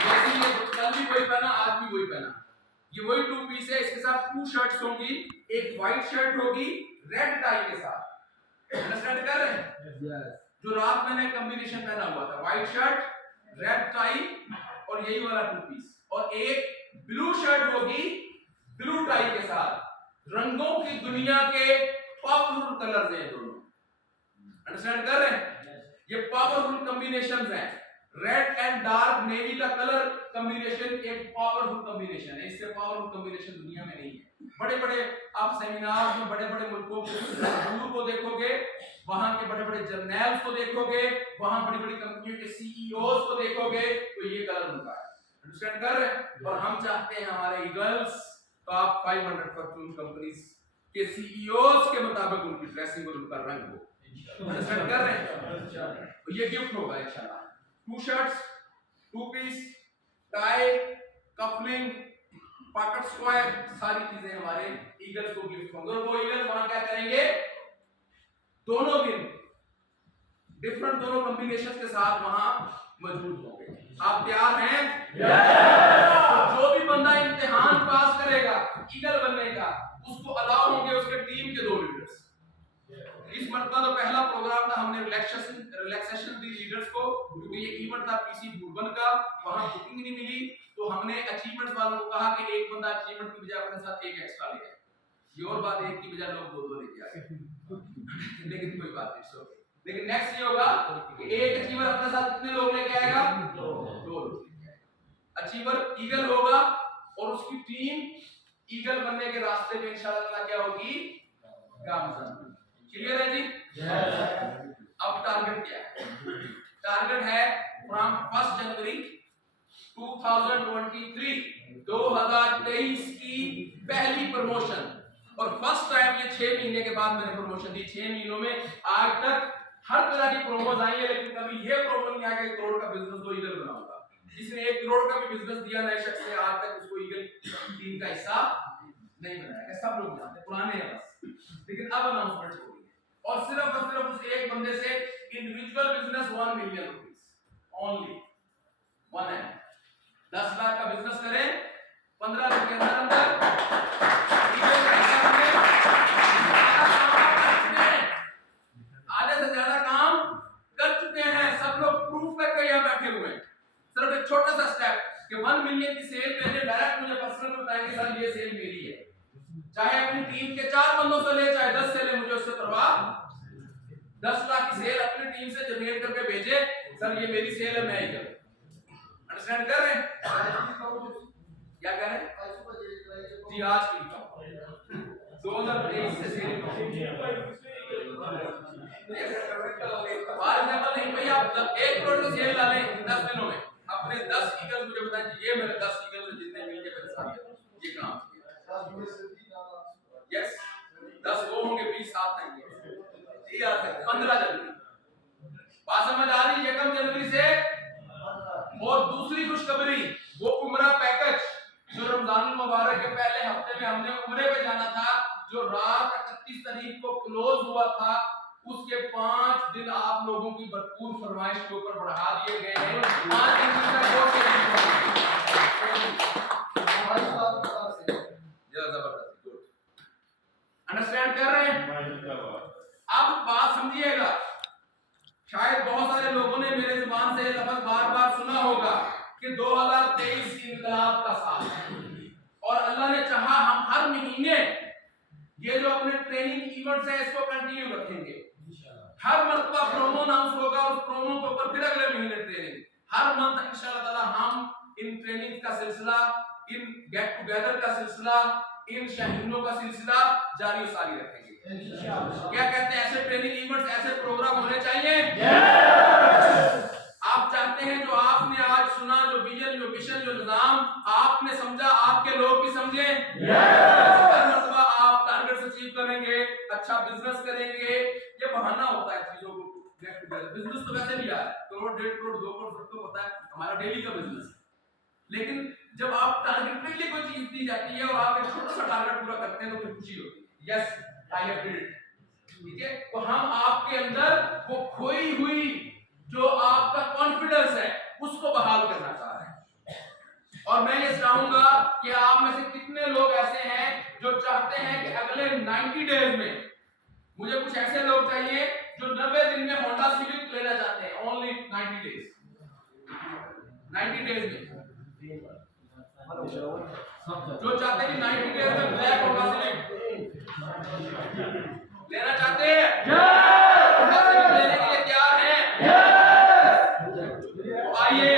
जैसे ये कल भी वही पहना, आज भी वही पहना, ये वही 2 पीस है। इसके साथ 2 शर्ट्स होंगी, एक व्हाइट शर्ट होगी रेड टाई के साथ। अंडरस्टैंड कर रहे हैं? जो रात मैंने कॉम्बिनेशन पहना हुआ था, व्हाइट शर्ट रेड टाई और यही वाला 2 पीस, और एक ब्लू शर्ट होगी ब्लू टाई के साथ। रंगों की दुनिया के पावरफुल कलर्स हैं दोनों। अंडरस्टैंड कर रहे हैं? ये पावरफुल कॉम्बिनेशंस हैं। रेड एंड डार्क नेवी का कलर कॉम्बिनेशन एक पावरफुल कॉम्बिनेशन है, इससे पावरफुल कॉम्बिनेशन दुनिया में नहीं है। बड़े बड़े आप सेमिनार में बड़े बड़े मुल्कों को देखोगे, वहां के बड़े बड़े जर्नल्स को देखोगे, वहां बड़ी बड़ी कंपनियों के सीईओज को देखोगे, तो ये कलर उनका है। अंडरस्टैंड कर रहे हैं? और हम चाहते हैं हमारे ईगल्स टॉप 500 फॉर्च्यून कंपनीज के सीईओज के मुताबिक उनकी ड्रेसिंग और उनका रंग हो। अंडरस्टैंड कर रहे हैं? तो ये गिफ्ट होगा इंशाल्लाह। 2 shirts, 2 piece, tie, cufflink, pocket square, सारी चीजें हमारे ईगल्स को गिफ्ट होंगे। और वो ईगल्स वहां क्या करेंगे, दोनों दिन डिफरेंट दोनों कॉम्बिनेशंस के साथ वहां मौजूद होंगे। आप तैयार हैं? तो जो भी बंदा इम्तिहान पास करेगा ईगल बनने का, उसको अलाउ होंगे उसके टीम के 2 लीडर्स। इस मरतबा तो पहला प्रोग्राम था, हमने रिलैक्सेशन दी लीडर्स को, क्योंकि ये इवेंट था पीसी भूरबन का, वहां बुकिंग नहीं मिली, तो हमने अचीवमेंट्स वालों को कहा कि एक बंदा अचीवमेंट की बजाय अपने साथ एक एक्स्ट्रा ले आए। ये और बात, एक की बजाय लोग 2-2 लेके आए लेकिन कोई बात नहीं, सो लेकिन नेक्स्ट ये होगा कि एक अचीवर अपने साथ कितने लोग लेके आएगा? 2 लोग लेके आएगा। अचीवर ईगल होगा और उसकी टीम ईगल बनने के रास्ते में इंशाअल्लाह क्या होगी? गामजन। क्लियर है जी? अब टारगेट क्या है? टारगेट है फ्रॉम 1 जनवरी 2023 की पहली प्रमोशन, और फर्स्ट टाइम ये 6 महीने के बाद मैंने प्रमोशन दी। 6 महीनों में आज तक हर तरह की प्रोमोज आई है, लेकिन कभी ये प्रोमो नहीं आया कि 1 करोड़ का बिजनेस तो ईगल बनाऊंगा। जिसने 1 करोड़ का भी बिजनेस दिया नए शख्स ने, आज तक उसको ईगल टीम का हिस्सा नहीं बनाया। सब लोग जानते हैं, पुराने हैं बस, लेकिन अब अनाउंसमेंट हो गई है। और सिर्फ उस एक बंदे से individual business 1 million rupees only 1 है। 10 लाख का बिजनेस करें 15 लाख के अंदर आधे से ज्यादा काम कर चुके हैं। सब लोग प्रूफ करके यहाँ बैठे हुए हैं। सिर्फ एक छोटा सा स्टेप कि 1 मिलियन की सेल पहले डायरेक्ट मुझे पर्सनल बताएंगे सर ये सेल मेरी है, चाहे अपनी टीम के 4 बंदों से ले, चाहे 10 से ले, मुझे उससे परवाह। 10 लाख की सेल अपनी टीम से जनरेट करके भेजे, सर ये मेरी सेल है, मैं ही करूं। अंडरस्टैंड कर रहे हैं? क्या कह रहे हैं जी? आज की 2023 से सेल नहीं भाई, आप 1 करोड़ की सेल डालें 10 दिनों में, अपने 10 ईगल मुझे बताएं ये मेरे 10 ईगल में जितने मिल के मेरे साथ ये काम किया। यस, 10 वो होंगे, 20 साथ आएंगे जी। 15 जनवरी बात समझ आ रही है? 1 जनवरी से। और दूसरी खुशखबरी, वो उम्रा पैकेज जो रमजान मुबारक के पहले हफ्ते में हमने उम्रे पे जाना था, जो रात 31 तारीख को क्लोज हुआ था, उसके 5 दिन आप लोगों की भरपूर फरमाइश के ऊपर बढ़ा दिए गए हैं। 5 दिन का जबरदस्त, गुड। अंडरस्टैंड कर रहे हैं? अब बात समझिएगा, शायद बहुत सारे लोगों ने मेरे जुबान से लफ्ज बार बार सुना होगा कि 2023 इंकलाब का साल है, और अल्लाह ने चाहा हम हर महीने ये जो अपने ट्रेनिंग इवेंट्स है इसको कंटिन्यू रखेंगे। हर मर्तबा प्रोमो अनाउंस होगा, उस प्रोमो के ऊपर फिर अगले महीने ट्रेनिंग, हर मंथ इंशाअल्लाह ताला हम इन ट्रेनिंग का सिलसिला, इन गेट टुगेदर का सिलसिला, इन शाहीनों का सिलसिला जारी सारी रखेंगे। क्या कहते हैं? ऐसे ट्रेनिंग इवेंट्स, ऐसे प्रोग्राम होने चाहिए। आप चाहते हैं जो आपने आज सुना, जो विजन, जो मिशन, जो निजाम आपने समझा, आपके लोग भी समझे। हर मर्तबा आप टारगेट्स अचीव करेंगे, अच्छा बिजनेस करेंगे। ये बहाना होता है चीजों को। बिजनेस तो वैसे भी यार करोड़, 1.5 करोड़, 2 करोड़ सबको पता है हमारा डेली का बिजनेस है। लेकिन जब आप टारगेट के लिए कोई चीज दी जाती है और आप एक छोटा सा टारगेट पूरा करते हैं तो फिर खुशी होती है। Yes, I have did it. ठीक है, तो हम आपके अंदर वो खोई हुई जो आपका कॉन्फिडेंस है उसको बहाल करना चाह रहे हैं। और मैं ये चाहूंगा कि आप में से कितने लोग ऐसे हैं जो चाहते हैं कि अगले 90 डेज में मुझे कुछ ऐसे लोग चाहिए जो 90 दिन में होंडा सिविक लेना चाहते हैं। ओनली 90 डेज, 90 डेज में जो चाहते हैं कि 90 डेज में ब्लैक होंडा सिविक लेना चाहते हैं, होंडा सिविक लेने के लिए तैयार हैं। आइए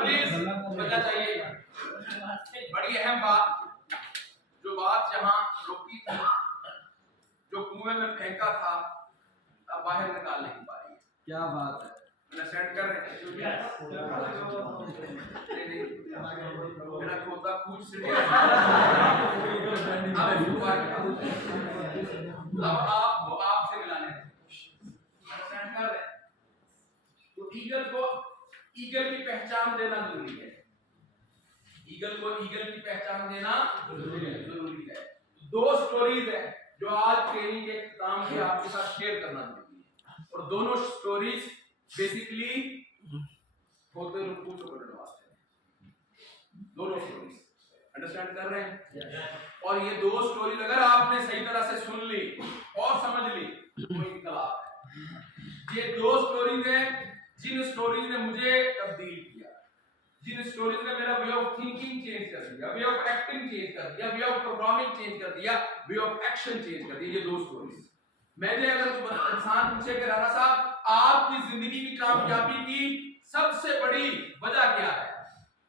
प्लीज बचा चाहिए। बड़ी अहम बात, जो बात जहां रोकी थी, जो कुएं में फेंका था, अब बाहर निकाल नहीं पा रही है। क्या बात है। सेंड कर रहे हैं मेरा खोता खूब से अब आप वो आपसे मिलाने सेंड कर रहे हैं। तो ईगल की पहचान देना जरूरी है। ईगल को ईगल की पहचान देना जरूरी है। 2 स्टोरीज है जो आज ट्रेनिंग के काम के आपके साथ शेयर करना जरूरी है। और दोनों स्टोरीज बेसिकली होते रुकू को करने वास्ते। दोनों स्टोरीज अंडरस्टैंड कर रहे हैं? और ये 2 स्टोरीज अगर आपने सही तरह से सुन ली और समझ ली तो इनकलाब है। ये 2 स्टोरीज हैं जिन स्टोरीज ने मुझे तब्दील किया, जिन स्टोरीज ने मेरा वे ऑफ थिंकिंग चेंज कर दिया, वे ऑफ एक्टिंग चेंज कर दिया, वे ऑफ परफॉर्मिंग चेंज कर दिया, वे ऑफ एक्शन चेंज कर दिया। ये 2 स्टोरीज। मैंने अगर इंसान पूछे कि राणा साहब आपकी जिंदगी की कामयाबी की सबसे बड़ी वजह क्या है,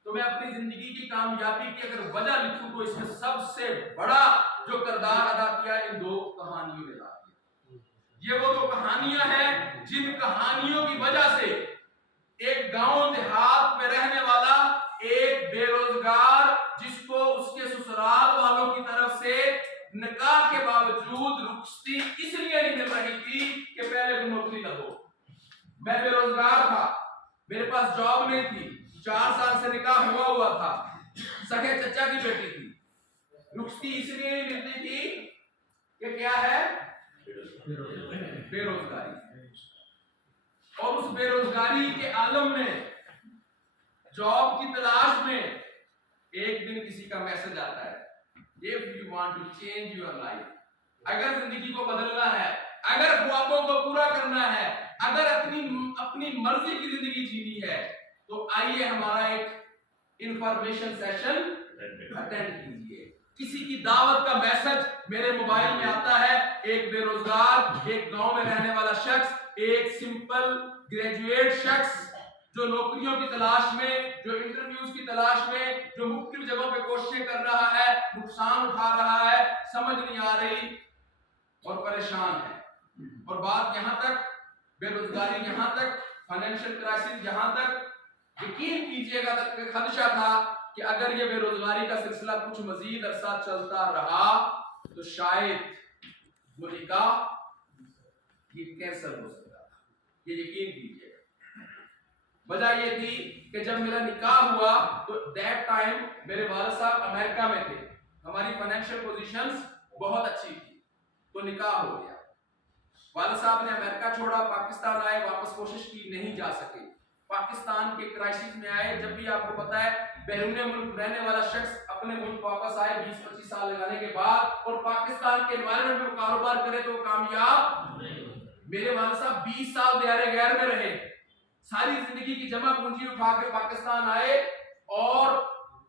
तो मैं अपनी जिंदगी की कामयाबी की अगर वजह लिखूं तो इसमें सबसे बड़ा जो किरदार अदा किया इन 2 कहानियों ने अदा किया। ये वो 2 कहानियां हैं जिन कहानियों की वजह से एक गांव देहात में रहने वाला एक बेरोजगार, जिसको उसके ससुराल वालों की तरफ से निकाह के बावजूद रुखसती इसलिए नहीं मिल रही थी कि पहले तुम नौकरी लगो। मैं बेरोजगार था, मेरे पास जॉब नहीं थी, 4 साल से निकाह हुआ था, सगे चचा की बेटी थी। रुखसती इसलिए नहीं मिलती थी कि क्या है, बेरोजगारी। और उस बेरोजगारी के आलम में जॉब की तलाश में एक दिन किसी का मैसेज आता है, If you want to change your life, अगर जिंदगी को बदलना है, अगर ख्वाबों को पूरा करना है, अगर अपनी मर्जी की जिंदगी जीनी है, तो आइए हमारा एक इंफॉर्मेशन सेशन अटेंड कीजिए। किसी की दावत का मैसेज मेरे मोबाइल में आता है। एक बेरोजगार, एक गांव में रहने वाला शख्स, एक सिंपल ग्रेजुएट शख्स जो नौकरियों की तलाश में, जो इंटरव्यूज की तलाश में, जो मुख्तलिफ जगहों पे कोशिशें कर रहा है, नुकसान उठा रहा है, समझ नहीं आ रही और परेशान है। और बात यहाँ तक, बेरोजगारी यहाँ तक, फाइनेंशियल क्राइसिस यहाँ तक, यकीन कीजिएगा तक खदशा था कि अगर ये बेरोजगारी का सिलसिला कुछ मजीद अरसा चलता रहा तो शायद वो निकाह ये कैंसर हो सकता था। ये यकीन कीजिएगा। वजह ये थी कि जब मेरा निकाह हुआ तो दैट टाइम मेरे वालिद साहब अमेरिका में थे, हमारी फाइनेंशियल पोजीशंस बहुत अच्छी थी, तो निकाह हो गया। वालिद साहब ने अमेरिका छोड़ा, पाकिस्तान आए, वापस कोशिश की, नहीं जा सके। पाकिस्तान के क्राइसिस में आए। जब भी आपको पता है बैरूने मुल्क रहने वाला शख्स अपने मुल्क वापस आए 20-25 साल लगाने के बाद, और पाकिस्तान के एनवायरनमेंट में कारोबार करे तो कामयाब। मेरे वालिद साहब 20 साल दायरे गैर में रहे, सारी जिंदगी की जमा पूंजी उठा के पाकिस्तान आए और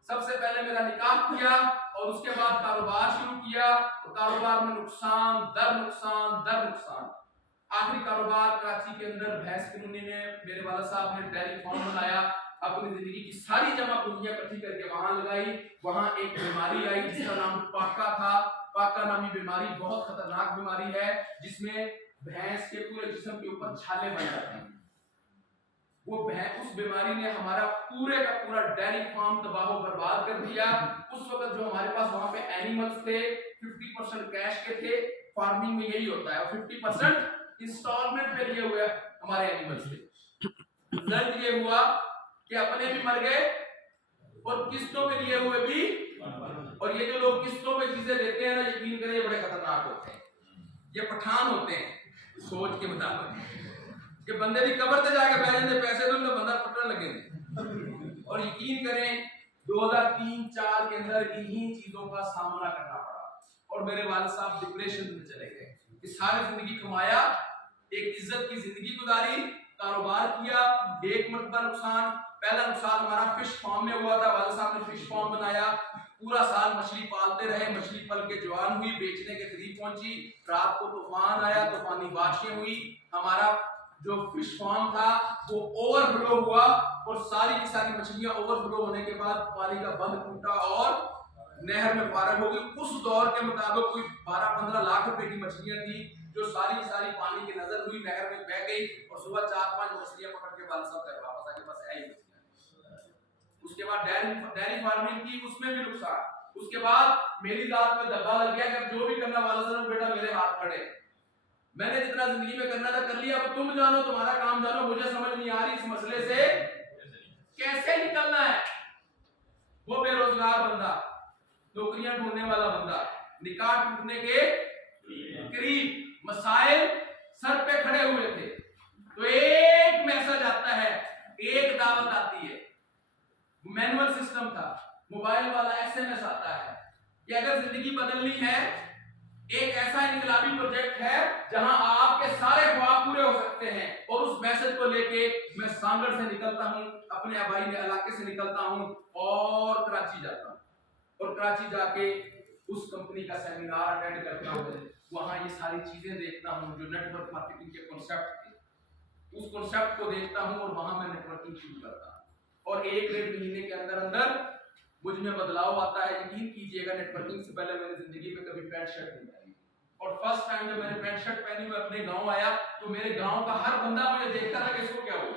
सबसे पहले मेरा निकाह किया और उसके बाद कारोबार शुरू किया, तो कारोबार में नुकसान दर नुकसान। आखिरी कारोबार कराची के अंदर भैंस कॉलोनी में मेरे वाला साहब ने डेयरी फार्म बनाया, अपनी जिंदगी की सारी जमा पूंजियां इकट्ठी करके वहां लगाई। वहां एक बीमारी आई जिसका नाम पाका था। पाका नामी बीमारी बहुत खतरनाक बीमारी है, जिसमें भैंस के पूरे जिस्म के ऊपर छाले बन जाते हैं। उस बीमारी ने हमारा पूरे का पूरा डेयरी फार्म तबाह बर्बाद कर दिया। उस वक्त जो हमारे पास वहां पे एनिमल्स थे 50% कैश के थे, फार्मिंग में यही होता है, और 50% इंस्टॉलमेंट पे लिए हुए हमारे एनिमल्स थे। रिजल्ट ये हुआ कि अपने भी मर गए और किस्तों पे लिए हुए भी। और ये जो लोग किस्तों पे चीजें देते हैं ना, यकीन करें ये बड़े खतरनाक होते हैं, ये पठान होते हैं सोच के मुताबिक। कि बंदे भी कब्र से जाके बैठ जाते, पैसे दो ना बंदा पटने लगे। और यकीन करें 2003-4 के अंदर इन्हीं चीजों का सामना करना पड़ा और मेरे वालिद साहब डिप्रेशन में चले गए कि सारी जिंदगी कमाया, एक इज्जत की जिंदगी गुजारी, कारोबार किया, एक मरतबा नुकसान। पहला नुकसान हमारा फिश फार्म में हुआ था, वालिद साहब ने फिश फार्म बनाया, पूरा साल मछली पालते रहे, मछली पल के जवान हुई, बेचने के करीब पहुंची। रात को तूफान आया, तूफानी बारिशें हुई, हमारा जो फिश फार्म था वो ओवरफ्लो हुआ और सारी की सारी मछलियां ओवरफ्लो होने के बाद पानी का बंद टूटा और नहर में फारग हो गई। उस दौर के मुताबिक कोई 12-15 लाख रुपए की मछलियां थी जो सारी की सारी पानी की नजर हुई, नहर में बह गई और सुबह 4-5 मछलियां पकड़ के वालिद साहब घर वापस आके बस है ही मछलियां। उसके बाद डेयरी फार्मिंग की, उसमें भी नुकसान। उसके बाद मेरी जात में दबा लग गया कि जो भी करना वालिद साहब बेटा मेरे हाथ खड़े, मैंने जितना जिंदगी में करना था कर लिया, अब तुम जानो, तुम्हारा काम जानो, मुझे समझ नहीं आ रही इस मसले से कैसे निकलना है। वो बेरोजगार बंदा, नौकरियां ढूंढने वाला बंदा, निकाह टूटने के करीब, मसाइल सर पे खड़े हुए थे। तो एक मैसेज आता है, एक दावत आती है, मैनुअल सिस्टम था, मोबाइल वाला एसएमएस आता है कि अगर जिंदगी बदलनी है, एक ऐसा इनकलाबी प्रोजेक्ट है जहां आपके सारे ख्वाब पूरे हो सकते हैं। और उस मैसेज को लेके मैं सांगड़ से निकलता हूं, अपने आबाई में इलाके से निकलता हूं और कराची जाता हूं और कराची जाके उस कंपनी का सेमिनार अटेंड करता हूं। वहां ये सारी चीजें देखता हूं जो नेटवर्क मार्केटिंग के कॉन्सेप्ट थे, उस कॉन्सेप्ट को देखता हूं और वहां मैं नेटवर्किंग शुरू करता हूं। और 1-1.5 महीने के अंदर अंदर मुझ में बदलाव आता है। यकीन कीजिएगा, नेटवर्किंग से पहले मैंने जिंदगी में कभी पैंट शर्ट नहीं पहनी और फर्स्ट टाइम जब मैंने पैंट शर्ट पहनी, मैं अपने गांव आया तो मेरे गांव का हर बंदा मुझे देखता था कि इसको क्या हुआ।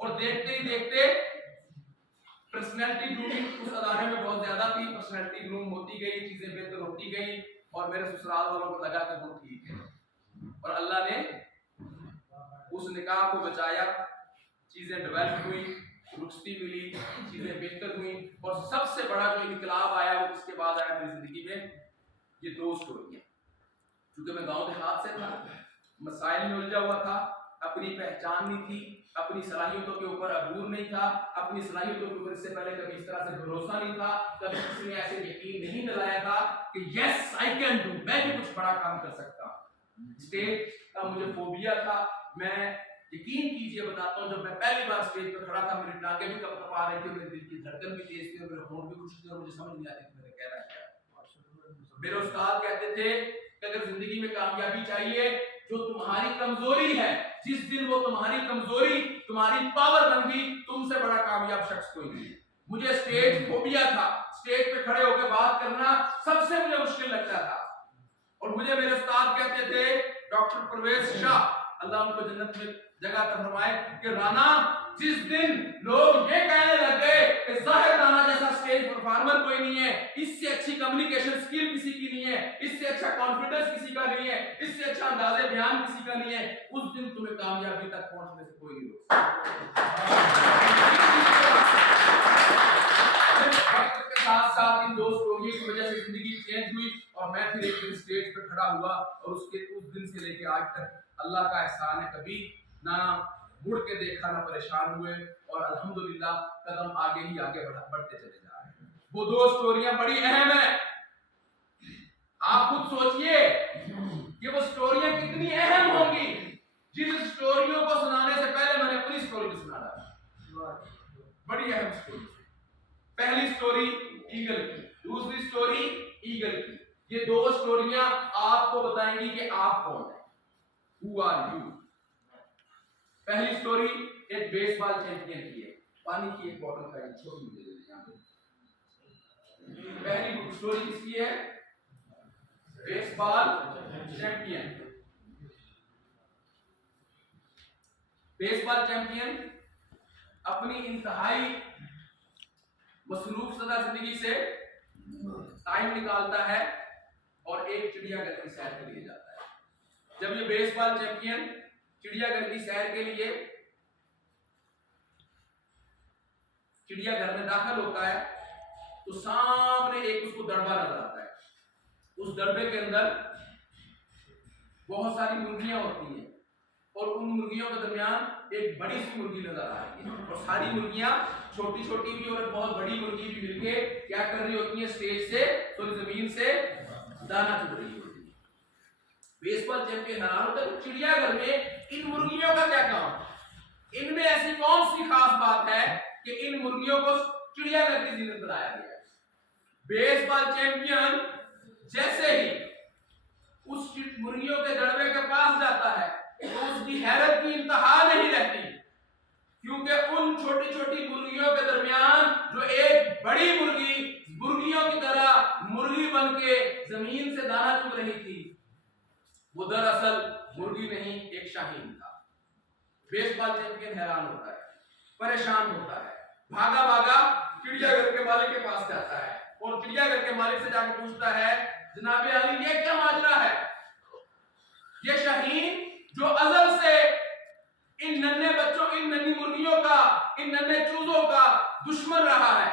और देखते ही देखते पर्सनैलिटी ग्रूमिंग उस अदारे में बहुत ज्यादा थी, पर्सनैलिटी ग्रूम होती गई, चीजें बेहतर होती गई और मेरे ससुराल वालों को लगा कि वो ठीक है। और अल्लाह ने उस निकाह को बचाया, चीजें डेवलप हुई, रुखसती मिली, चीजें बेहतर हुई। और सबसे बड़ा जो इनकलाब आया वो उसके बाद आया मेरी जिंदगी में, ये 2 स्टोरियां। क्योंकि मैं गांव देहात से था, मसाइल में उलझा हुआ था, अपनी पहचान नहीं थी, अपनी सलाहियतों के ऊपर अबूर नहीं था, अपनी सलाहियतों के ऊपर इससे पहले कभी इस तरह से भरोसा नहीं था, कभी किसी ने ऐसे यकीन नहीं दिलाया था कि यस आई कैन डू, मैं भी कुछ बड़ा काम कर सकता हूं। स्टेज का मुझे फोबिया था। मैं यकीन कीजिए बताता हूं, जब मैं पहली बार स्टेज पर खड़ा था, मेरी टांगें भी कपकपा रही थी, मेरे दिल की धड़कन भी तेज थी और मेरे होंठ भी खुश थे और मुझे समझ नहीं आती थी मैंने कह रहा क्या। मेरे उस्ताद कहते थे कि अगर जिंदगी में कामयाबी चाहिए, जो तुम्हारी कमजोरी है, जिस दिन वो तुम्हारी कमजोरी तुम्हारी पावर बन गई, तुमसे बड़ा कामयाब शख्स कोई नहीं है। मुझे स्टेज फोबिया था, स्टेज पे खड़े होकर बात करना सबसे मुझे मुश्किल लगता था। और मुझे मेरे उस्ताद कहते थे, डॉक्टर परवेज शाह, अल्लाह उनको जन्नत में जगह फरमाए, कि राना, जिस दिन लोग ये कहने लग गए कि जाहिर राना जैसा स्टेज परफॉर्मर कोई नहीं है, इससे अच्छी कम्युनिकेशन स्किल किसी की नहीं है, इससे अच्छा कॉन्फिडेंस किसी का नहीं है, इससे अच्छा अंदाजे बयान किसी का नहीं है, उस दिन तुम्हें कामयाबी तक पहुंचने से कोई नहीं रोक सकता। के साथ साथ इन 2 स्टोरियों की वजह से जिंदगी चेंज हुई और मैं फिर एक दिन स्टेज पे खड़ा हुआ और उस दिन से लेके आज तक अल्लाह का एहसान है, कभी ना मुड़ के देखा, ना परेशान हुए और अल्हम्दुलिल्लाह कदम आगे ही आगे बढ़ते चले जा रहे हैं। वो 2 स्टोरियां बड़ी अहम है। आप खुद सोचिए कि वो स्टोरियां कितनी अहम होंगी। जिन स्टोरियों को सुनाने से पहले मैंने अपनी स्टोरी भी सुना डाली, बड़ी अहम स्टोरी। पहली स्टोरी ईगल की, दूसरी स्टोरी ईगल की। ये दो स्टोरियां आपको बताएंगी कि आप कौन है, हु आर यू। पहली स्टोरी एक बेसबॉल चैंपियन की है। पानी की एक बोतल का छोटी दे देते हैं। पहली स्टोरी किसकी है? Baseball champion. बेसबॉल चैंपियन अपनी इंतहाई मसरूफ सदा जिंदगी से टाइम निकालता है और एक चिड़ियाघर की सैर के लिए जाता है। जब ये बेसबॉल चैंपियन चिड़ियाघर की सैर के लिए चिड़ियाघर में दाखिल होता है तो सामने एक उसको दड़बा नजर आता है। उस दड़बे के अंदर बहुत सारी मुर्गियां होती हैं और उन मुर्गियों के दरमियान एक बड़ी सी मुर्गी नजर आ रही है और सारी मुर्गियां छोटी छोटी भी और बहुत बड़ी मुर्गी भी मिलके क्या कर रही होती है, स्टेज से तो जमीन से दाना चुग रही होती है। बेसबॉल चैंपियन हैरान होता है तो चिड़ियाघर में इन मुर्गियों का क्या काम, इनमें ऐसी कौन सी खास बात है कि इन मुर्गियों को चिड़ियाघर की जीनत बनाया गया है। बेसबॉल चैंपियन जैसे ही उस मुर्गियों के दड़बे के पास जाता है तो उसकी हैरत की इंतहा नहीं रहती, क्योंकि उन छोटी छोटी मुर्गियों के दरमियान जो एक बड़ी मुर्गी मुर्गियों की तरह मुर्गी बन के जमीन से दाना चुग रही थी, वो दरअसल मुर्गी नहीं एक शाहीन था। बेसबॉल चैंपियन हैरान होता है, परेशान होता है, भागा भागा चिड़ियाघर के मालिक के पास जाता है और चिड़ियाघर के मालिक से जाकर पूछता है, जनाबे आली ये क्या माजरा है? ये शाहीन जो अजल से इन नन्हे बच्चों, इन नन्ही मुर्गियों का, इन नन्हे चूजों का दुश्मन रहा है,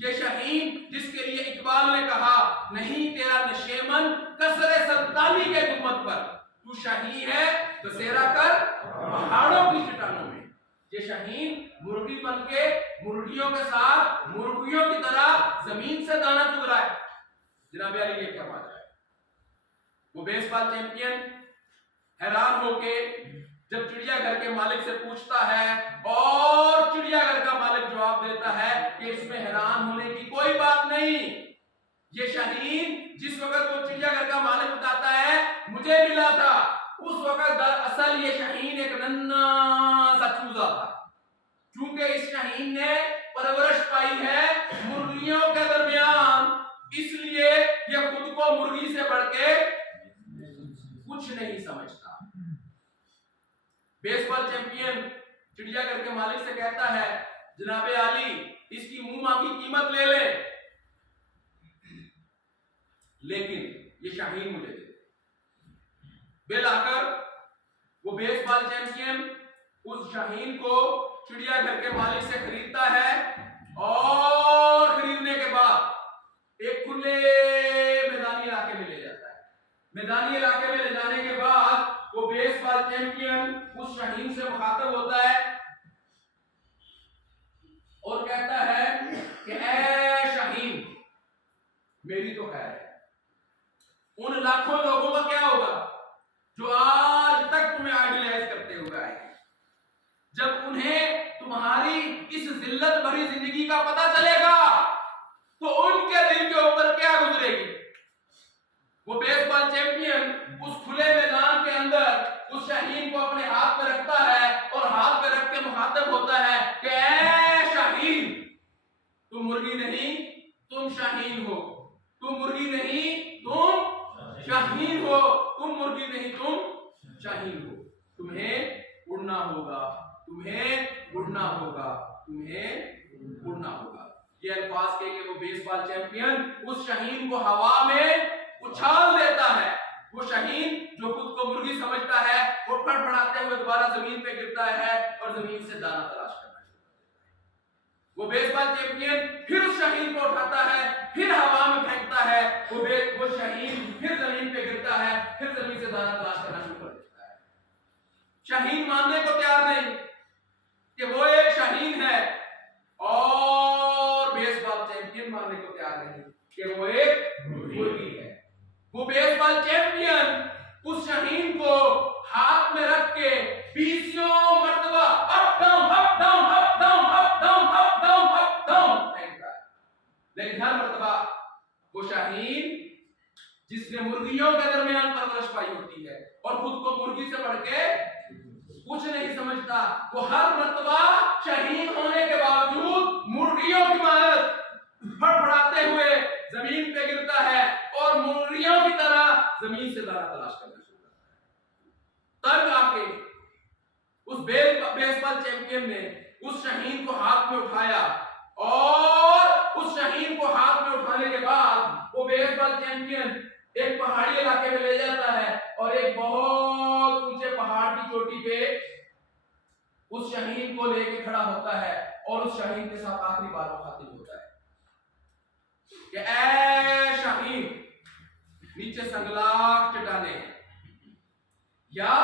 ये शाहीन जिसके लिए इकबाल ने कहा नहीं तेरा नशेमन कसरे सल्तानी के गुम्मत पर, तू शाहीन है बसेरा कर पहाड़ों की चट्टानों में। ये शाहीन मुर्गी बन के मुर्गियों के साथ मुर्गियों की तरह जमीन से दाना चुग रहा है। जनाबे अली ये क्या बात है? वो बेसबॉल चैंपियन हैरान होके जब चिड़ियाघर के मालिक से पूछता है और चिड़ियाघर का मालिक जवाब देता है कि इसमें हैरान होने की कोई बात नहीं, ये शाहीन जिस वक्त वो चिड़ियाघर का मालिक बताता है मुझे मिला था, उस वक्त दरअसल ये शाहीन एक नन्हा सा चूजा था। क्योंकि इस शाहीन ने परवरिश पाई है मुर्गियों के दरमियान, इसलिए यह खुद को मुर्गी से बढ़ के कुछ नहीं समझता। बेसबॉल चैंपियन चिड़ियाघर के मालिक से कहता है, जनाबे आली इसकी मुंह मांगी कीमत ले ले, लेकिन ये शाहीन मुझे दे। बिल आकर वो बेसबॉल चैंपियन उस शाहीन को चिड़ियाघर के मालिक से खरीदता है और खरीदने के बाद एक खुले मैदानी इलाके में ले जाता है। मैदानी इलाके में ले जाने के बाद वो बेसबॉल चैंपियन उस शाहीन से मुखातब होता है और कहता है कि ऐ शाहीन मेरी तो खैर है, उन लाखों लोगों का क्या होगा जो आज तक तुम्हें आइडियलाइज करते हुए आए, जब उन्हें तुम्हारी इस जिल्लत भरी जिंदगी का पता चलेगा तो उनके दिल के ऊपर क्या गुजरेगी। वो बेसबॉल चैंपियन उस खुले मैदान के अंदर उस शाहीन को अपने हाथ में रखता है और हाथ में रख के मुखातब होता है कि ऐ शाहीन तुम मुर्गी नहीं तुम शाहीन हो, तुम मुर्गी नहीं तुम शाहीन हो, तुम मुर्गी नहीं तुम शाहीन हो, तुम्हें उड़ना होगा, तुम्हें उड़ना होगा, तुम्हें उड़ना होगा। ये अल्फाज कह के वो बेसबॉल चैंपियन उस शाहीन को हवा में उछाल देता है। वो शाहीन जो खुद को मुर्गी समझता है वो फड़फड़ाते हुए दोबारा जमीन पे गिरता है और जमीन से दाना तलाश करना शुरू करता है। वो बेसबॉल चैंपियन फिर उस शाहीन को उठाता है, फिर हवा में फेंकता है, वो शाहीन फिर जमीन पे गिरता है, फिर जमीन से दाना तलाश करना शुरू कर देता है। शाहीन मानने को तैयार नहीं कि वो एक शाहीन है और बेसबॉल चैंपियन मानने को तैयार नहीं कि वो एक मुर्गी है। वो बेसबॉल चैंपियन उस शाहीन को हाथ में रख के 20 मरतबा up down up down up down up down up down up down फेंकता करता, वो हर मर्तबा शहीद होने के बावजूद मुर्गियों की मानद फड़फड़ाते हुए जमीन पे गिरता है और मुर्गियों की तरह जमीन से दाना तलाश करना शुरू करता है। तब आके उस बेसबॉल चैंपियन ने उस शहीन को हाथ में उठाया और उस शहीन को हाथ में उठाने के बाद वो बेसबॉल चैंपियन एक पहाड़ी इलाके में ले जाता है और एक बहुत ऊंचे पहाड़ की चोटी पे उस शहीन को लेके खड़ा होता है और उस शहीन के साथ आखिरी बार मुखातिब होता है कि ऐ शहीन, नीचे संगलाख चट्टाने या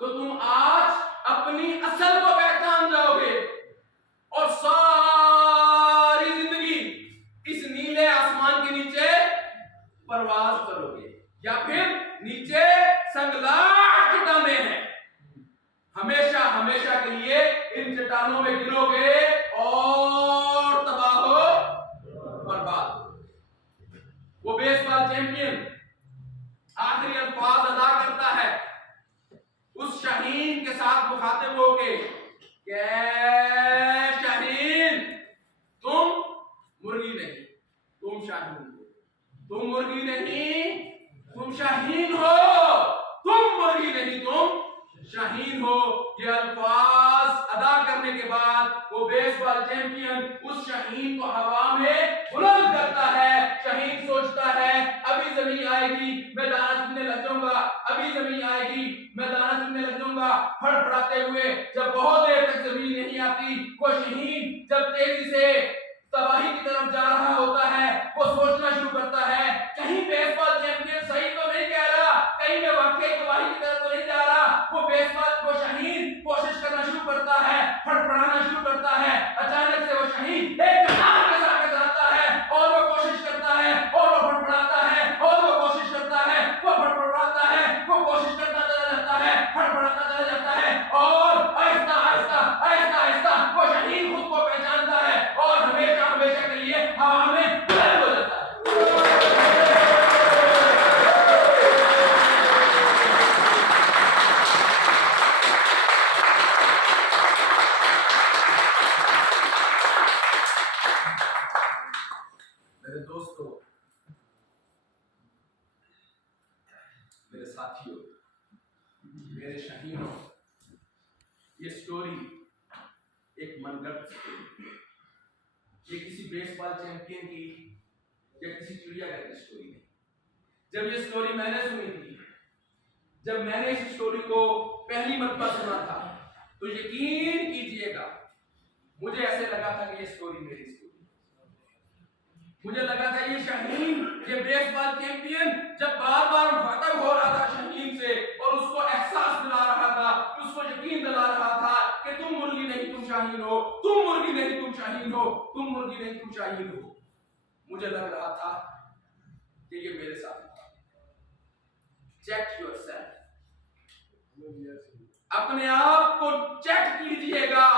तो तुम आज अपनी असल को पहचान जाओगे और सारी जिंदगी इस नीले आसमान के नीचे परवाज करोगे, या फिर नीचे संगलाख चट्टाने हैं, हमेशा हमेशा के लिए इन चट्टानों में गिरोगे और तबाह हो बर्बाद। वो बेसबॉल चैंपियन आखिरी अल्फाज अदा करता है उस शहीन के साथ मुखातिब होके, शहीन तुम मुर्गी नहीं तुम शाहीन हो, तुम मुर्गी नहीं तुम शाहीन हो, तुम मुर्गी नहीं तुम शाहीन हो। ये अल्फाज अदा करने के बाद वो बेसबॉल चैंपियन उस शहीन को हवा में बुलंद करता है। शहीन सोचता है अभी जमीन आएगी मैं दाना चुनने लग जाऊंगा, अभी जमीन आएगी मैं दाना चुनने लग जाऊंगा। फड़फड़ाते हुए जब बहुत देर तक जमीन नहीं आती, वो शहीन जब तेजी से तबाही की तरफ जा रहा होता है, वो सोचना शुरू करता है कहीं बेसबॉल चैंपियन सही तो नहीं कह रहा, कहीं मैं वाकई तबाही की तरफ तो नहीं जा रहा। वो शहीन कोशिश करना शुरू करता है, फड़फड़ाना शुरू करता है। अचानक से वो शहीन एक चट्टान के साथ टकराता है और वो कोशिश करता है और वो फड़फड़ाता है और वो कोशिश करता है, वो फड़फड़ाता है, वो कोशिश करता चला जाता है, फड़फड़ाता चला जाता है और आहिस्ता आहिस्ता आहिस्ता आहिस्ता वो शहीन खुद को पहचानता है और हमेशा हमेशा के लिए हवा में बुलंद हो जाता है। मेरे दोस्तों, मेरे साथियों, मेरे शहीनों, ये स्टोरी एक मनगढ़ंत स्टोरी, ये किसी बेसबॉल चैंपियन की या किसी चिड़ियाघर की स्टोरी नहीं। जब ये स्टोरी मैंने सुनी थी, जब मैंने इस स्टोरी को पहली मर्तबा सुना था, तो यकीन कीजिएगा मुझे ऐसे लगा था कि ये स्टोरी मेरी स्टोरी। मुझे लगा था ये शहीन, ये बेसबॉल चैंपियन जब बार बार मुखातिब हो रहा था शहीन से और उसको एहसास दिला रहा था, उसको यकीन दिला रहा था कि तुम मुर्गी नहीं तुम शाहीन हो, तुम मुर्गी नहीं तुम शाहीन हो, तुम मुर्गी नहीं तुम शाहीन हो। मुझे लग रहा था कि ये मेरे साथ था। चेक योरसेल्फ, अपने आप को चेक कीजिएगा